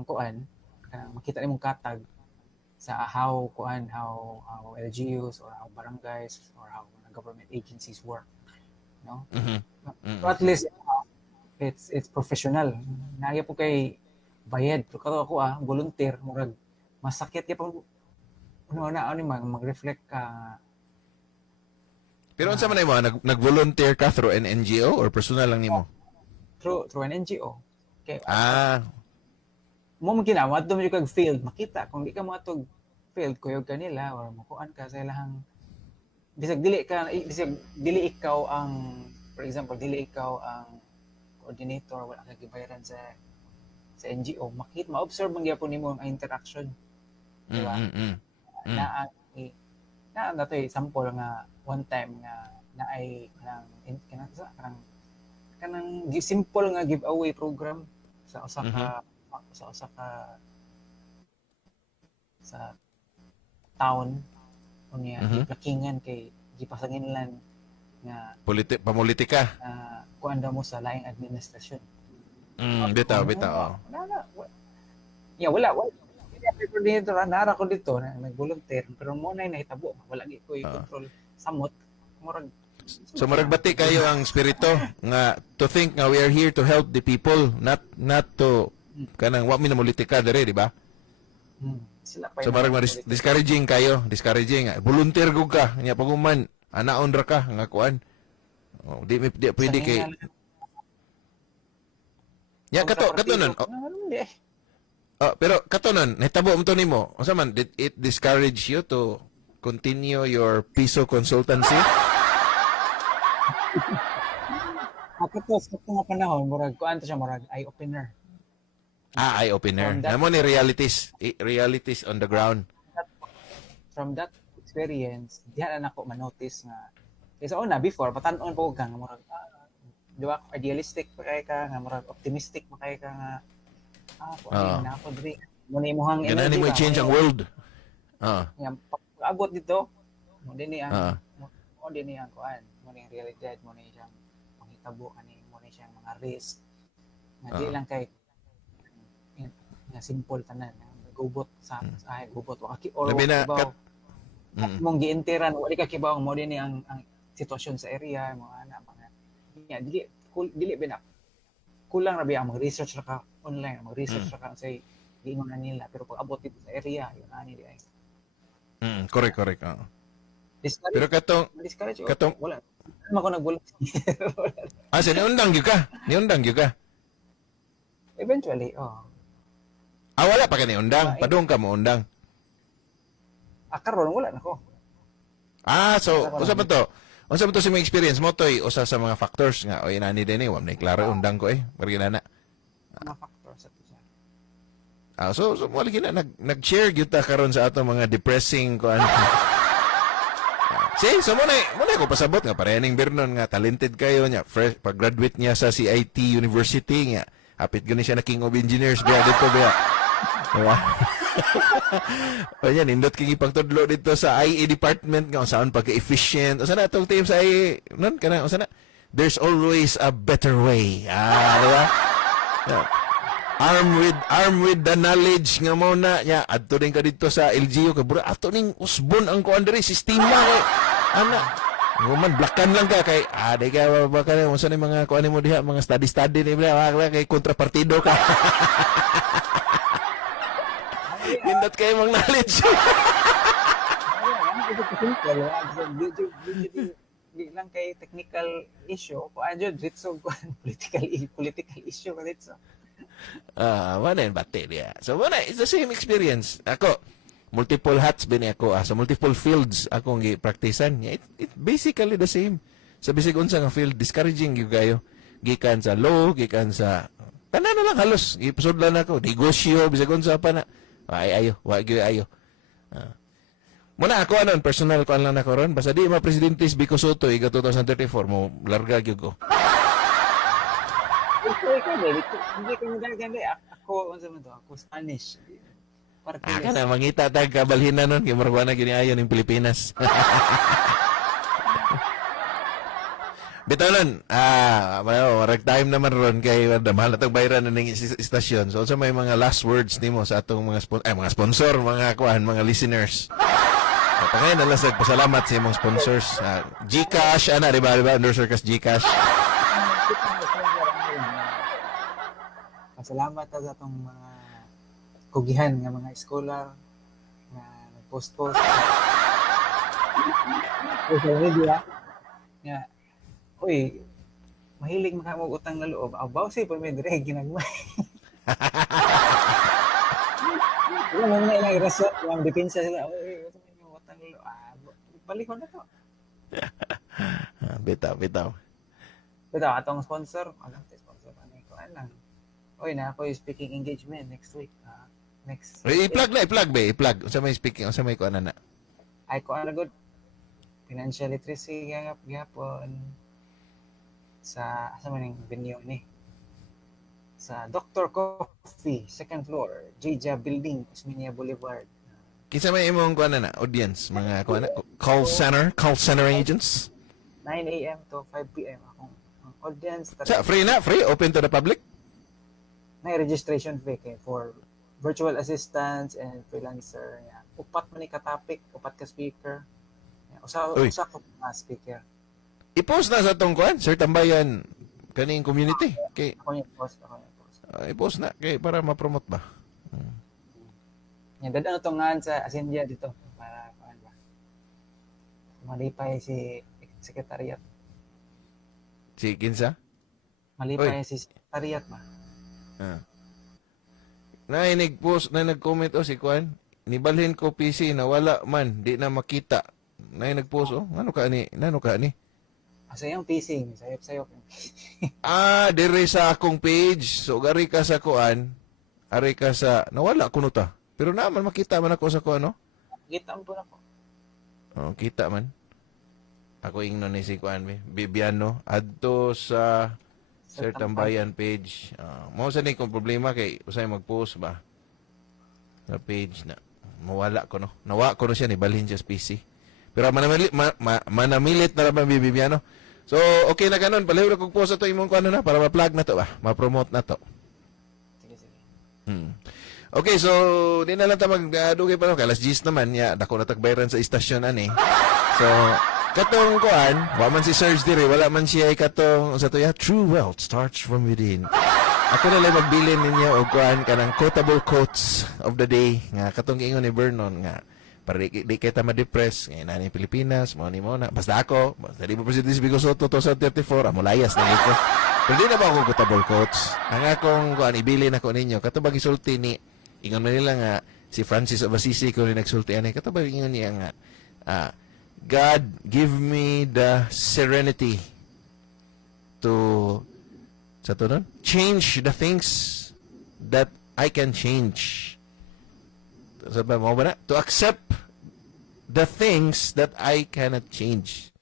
kuan makita nimong katag sa how LGUs or how barangays or how government agencies work, no? Mhm. So at least it's professional. Naya po kay bayad pero kato ako volunteer murag masakit gyapon una ni mag-reflect ka Pero unsa man mo nag-volunteer ka through an NGO or personal lang nimo? through an NGO. Okay, mo man ginawa adto mo kag field makita kung di ka matog field kuyog kanila or makuan ka sa ilahang bisag dili ikaw ang for example dili ikaw ang coordinator wala ka gibayaran sa NGO ma-observe man gyapon nimo ang interaction, di ba? Na to example nga one time nga naay kanang simple nga giveaway program sa usa ka sa town unya giplakingan kay gipasanginlan nga pamulitika. kuan daw mo sa laing administrasyon. Bitaw. Wala. Dito, nara ko dito, nag-volunteer, pero mo na nahitabo, wala gi ko i-control samot. So maragbati kayo ang spirito nga to think nga we are here to help the people, not to kanang wa mi na politika dire, di ba? Sila pa So marag discouraging kayo, volunteer gud ka, nya paguman anaon ra ka nga kuan. Di pwede kay ya kato nun. Pero katonon, nahitabo mo to nimo. Unsa man did it discourage you to continue your piso consultancy? Ako to sa mga panahon murag kuan to siya murag eye opener. Eye opener. Namo ni realities on the ground. From that experience, diha na ako ma-notice nga sa una before patan-on po ka nga murag di ba idealistic pa kay ka nga murag optimistic pa kay ka nga na ako diri mo ni mohang energy mo change ang world. Yang pag-abot dito mo dinhi ang kuan mo ni realidad mo ni siyang panghitabo ani mo ni siyang mga risk nga di lang kay nga simple tanan gubot sa gubot wa ka or mong giinteran wala ka kibaw mo dinhi ang sitwasyon sa area mo ana mga dili ba kulang ra biya mag-research ra ka online, mag-research ra ka say giingon na nila pero pag abot dito sa area yun ani di ay. Correct. Pero katong wala. Ano ko nagbulong. Sa niundang gyud ka. Eventually, wala pa ka niundang, padung ka mo undang. Karon wala na ko. So usa pa to? Unsa man to sa mga experience mo toy usa sa mga factors nga oy nani din wa na klaro undang ko margi na. Mga factors ato siya. So wala gina nag-share gyud ta karon sa ato mga depressing kuan. So mo na ko pasabot nga parening Vernon nga talented kayo nya fresh pag-graduate niya sa CIT University nga hapit gani siya na King of Engineers biya dito biya. Diba? O yan, indot kong ipagtudlo dito sa IE department nga saan pagka-efficient. O sana itong team sa IE, nun ka na, o sana, there's always a better way. Diba? Yeah. Arm with the knowledge nga mo na, ya, adto din ka dito sa LGU, kabura, ato ning usbon ang kuan diri sistema kay, man, blakan lang ka kay, di ka, baka na, mo sana mga kuan mo diha, mga study ni Bla, kay kontrapartido ka. Hindot kayo mong knowledge. Di lang kay technical issue ko adyo dito political issue ka dito. Wala bate dia. So wala, it's the same experience. Ako multiple hats bini ako sa multiple fields akong gi-practicean. It basically the same. Sa bisig unsa nga field discouraging gyud kayo. Gikan sa law, gikan sa tanan na lang halos ipsudlan ako negosyo bisig unsa pa na. Ayo. Muna ako personal ko lang na ko ron. Basta di ma-presidente Vico Soto, 2034 mo, larga gyud ko. Hindi ko magaganda. Ako Spanish. Ka na, mangita tag kabalhin na nun, kaya marwana gini ayon ng Pilipinas. Bitanon, correct time naman ron kay mahal natang bayaran na ng istasyon. So, may mga last words nimo sa atong mga sponsor, mga kuan, mga listeners. Pangayon na lang sa pasalamat sa imong sponsors. GCash, di ba? Endorser kas GCash. Pasalamat sa atong mga kugihan nga mga scholar nga nag-post-post social media nga uy mahilig makamog utang na loob abaw si pa may dire ginagmay wala mo na ilang rason yung depensa sila uy utang na loob balik mo na to Bitaw. pero atong sponsor ano ko lang uy na ako yung speaking engagement next week next I-plug ba? Unsa may speaking, unsa may kuan na. ay ko ano good financial literacy gapon sa maning venue ni sa Dr. Coffee second floor Jija Building Osmeña Boulevard Kinsa may imong kuan na audience, mga kuan na call center agents. 9 a.m. to 5 p.m. akong audience Free open to the public. may registration fee kay for virtual assistants and freelancer yeah. Upat man ni ka topic upat ka speaker yeah. usa ko speaker I-post na sa tong kuan, Sir Tambayan kaning community. Kay ako yung post i-post na kay para ma-promote ba. yan dadaan to nga sa Asendia dito para kuan ba malipay si sekretariat Si kinsa? malipay si sekretariat ba Nag-post na nag-comment si kuan, nibalhin ko PC na wala man, di na makita. Nag-post nano ka ni? asa yung PC sayop Dire sa akong page. So gari ka sa kuan, ari ka sa nawala kuno ta. Pero naman makita man ako sa kuan no. kita mo na ko Kita man. Ako ingnon ni si kuan Bibiano adto sa Sir Tambayan page. Mao sa ni kung problema kay usay mag-post ba sa page na mawala ko no. Nawa ko no siya ni balhin siya sa PC. Pero manamilit na lang Bibiano. So okay na kanon, palihog na kog post ato imong kuan na para ma-plug na to ba, ma-promote na to. sige Okay, so di na lang ta magdugay pa no, kay alas 10 naman ya, dako na tagbayaran sa istasyon ani. So katong kuan, wa man si Serge dire, wala man siya katong sa to ya, true wealth starts from within. Ako na lang magbilin ninyo og kuan kanang quotable quotes of the day nga katong ingon ni Vernon nga para di kita ma-depress ngayon na ni Pilipinas, mo na. Basta ako, basta di mo Presidente Bigo Soto 2034, amo layas na ito. Pero di na ba ako quotable quotes? Ang akong kuan ibilin ako ninyo, katubag isulti ni ingon man nila nga si Francis of Assisi ko ni nagsulti ani, katubag ingon niya nga God, give me the serenity to change the things that I can change. Sabi mo ba na? To accept the things that I cannot change.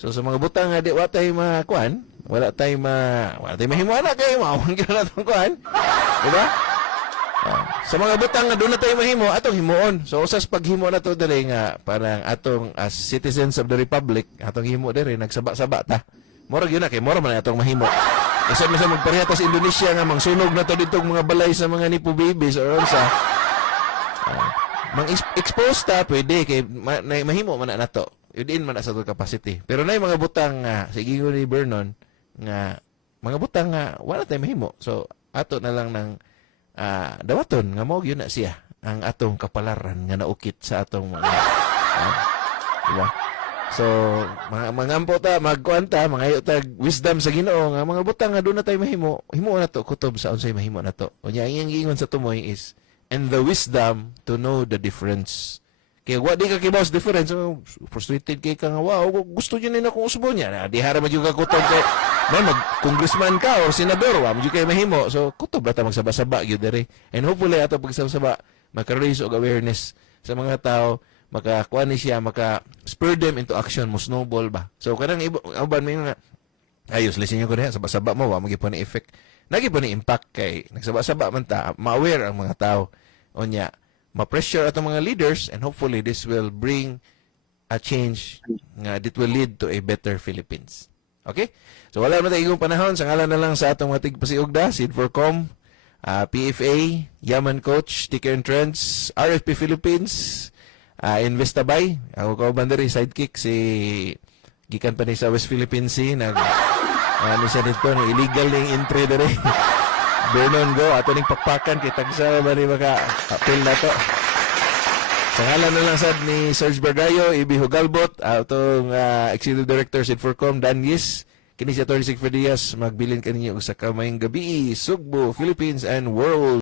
So sa mga butang nga di wa tay makuan, wala tay mahimuana kay mawang gyud natong kuan. Di ba? Sa mga butang nga doon na tayo mahimo, atong himuon. So usas paghimo na to dali nga parang atong as citizens of the republic, atong himo diri nagsaba-saba ta. Mura gyud na kay mura man atong mahimo. Isa man sa magparehata sa Indonesia nga mangsunog na to ditong mga balay sa mga nipo babies or sa mang-expose ta pwede kay mahimo man na to. Yun man sa to capacity. Pero na mga butang nga sige ni Vernon nga mga butang nga wala tay mahimo. So ato na lang ng dawaton nga mao gyud na siya ang atong kapalaran nga naukit sa atong mga diba? So mangampo ta magkuanta mangayo tag wisdom sa Ginoo nga mga butang nga do na tay mahimo himo na to kutob sa unsay mahimo na to. Unya ang ingon sa tumoy is and the wisdom to know the difference. Kaya wa di ka kibawas difference, frustrated kay ka nga, wow, gusto nyo na akong usbo niya. Di hara man yung kakutob kay, mag-congressman ka o senador, wa man yung kayo mahimo. So, kutob na ta magsaba-saba, yun dere. And hopefully, ato pagsaba-saba, maka-raise og awareness sa mga tao, maka-kuha ni siya, maka-spur them into action, mo snowball ba. So, kanang iban may nga, ayos, listen nyo ko na saba-saba mo, wa magipon ni effect. Nagipon ni impact kay, nagsaba-saba man ta, ma-aware ang mga tao. O niya, ma-pressure atong mga leaders and hopefully this will bring a change nga that will lead to a better Philippines. Okay? So wala man tayong panahon, sa ngalan na lang sa atong mga tigpasiugda, Sid4Com, PFA, Yaman Coach, Ticker and Trends, RFP Philippines, Investabay, ako kaubandari, sidekick, si gikan pa ni sa West Philippine Sea, ano siya dito, no, illegal ning entry dere. Vernon go, ato ning pakpakan, kitag sa ba ni maka-appeal na to. Sa ngalan na lang sad ni Serge Bargayo, Ibi Hugalbot, atong Executive Director Sid4Com, Dan Yis, kini si Atty. Sigfrid Diaz, magbilin kaninyo sa kamayang gabi, Sugbo, Philippines and World.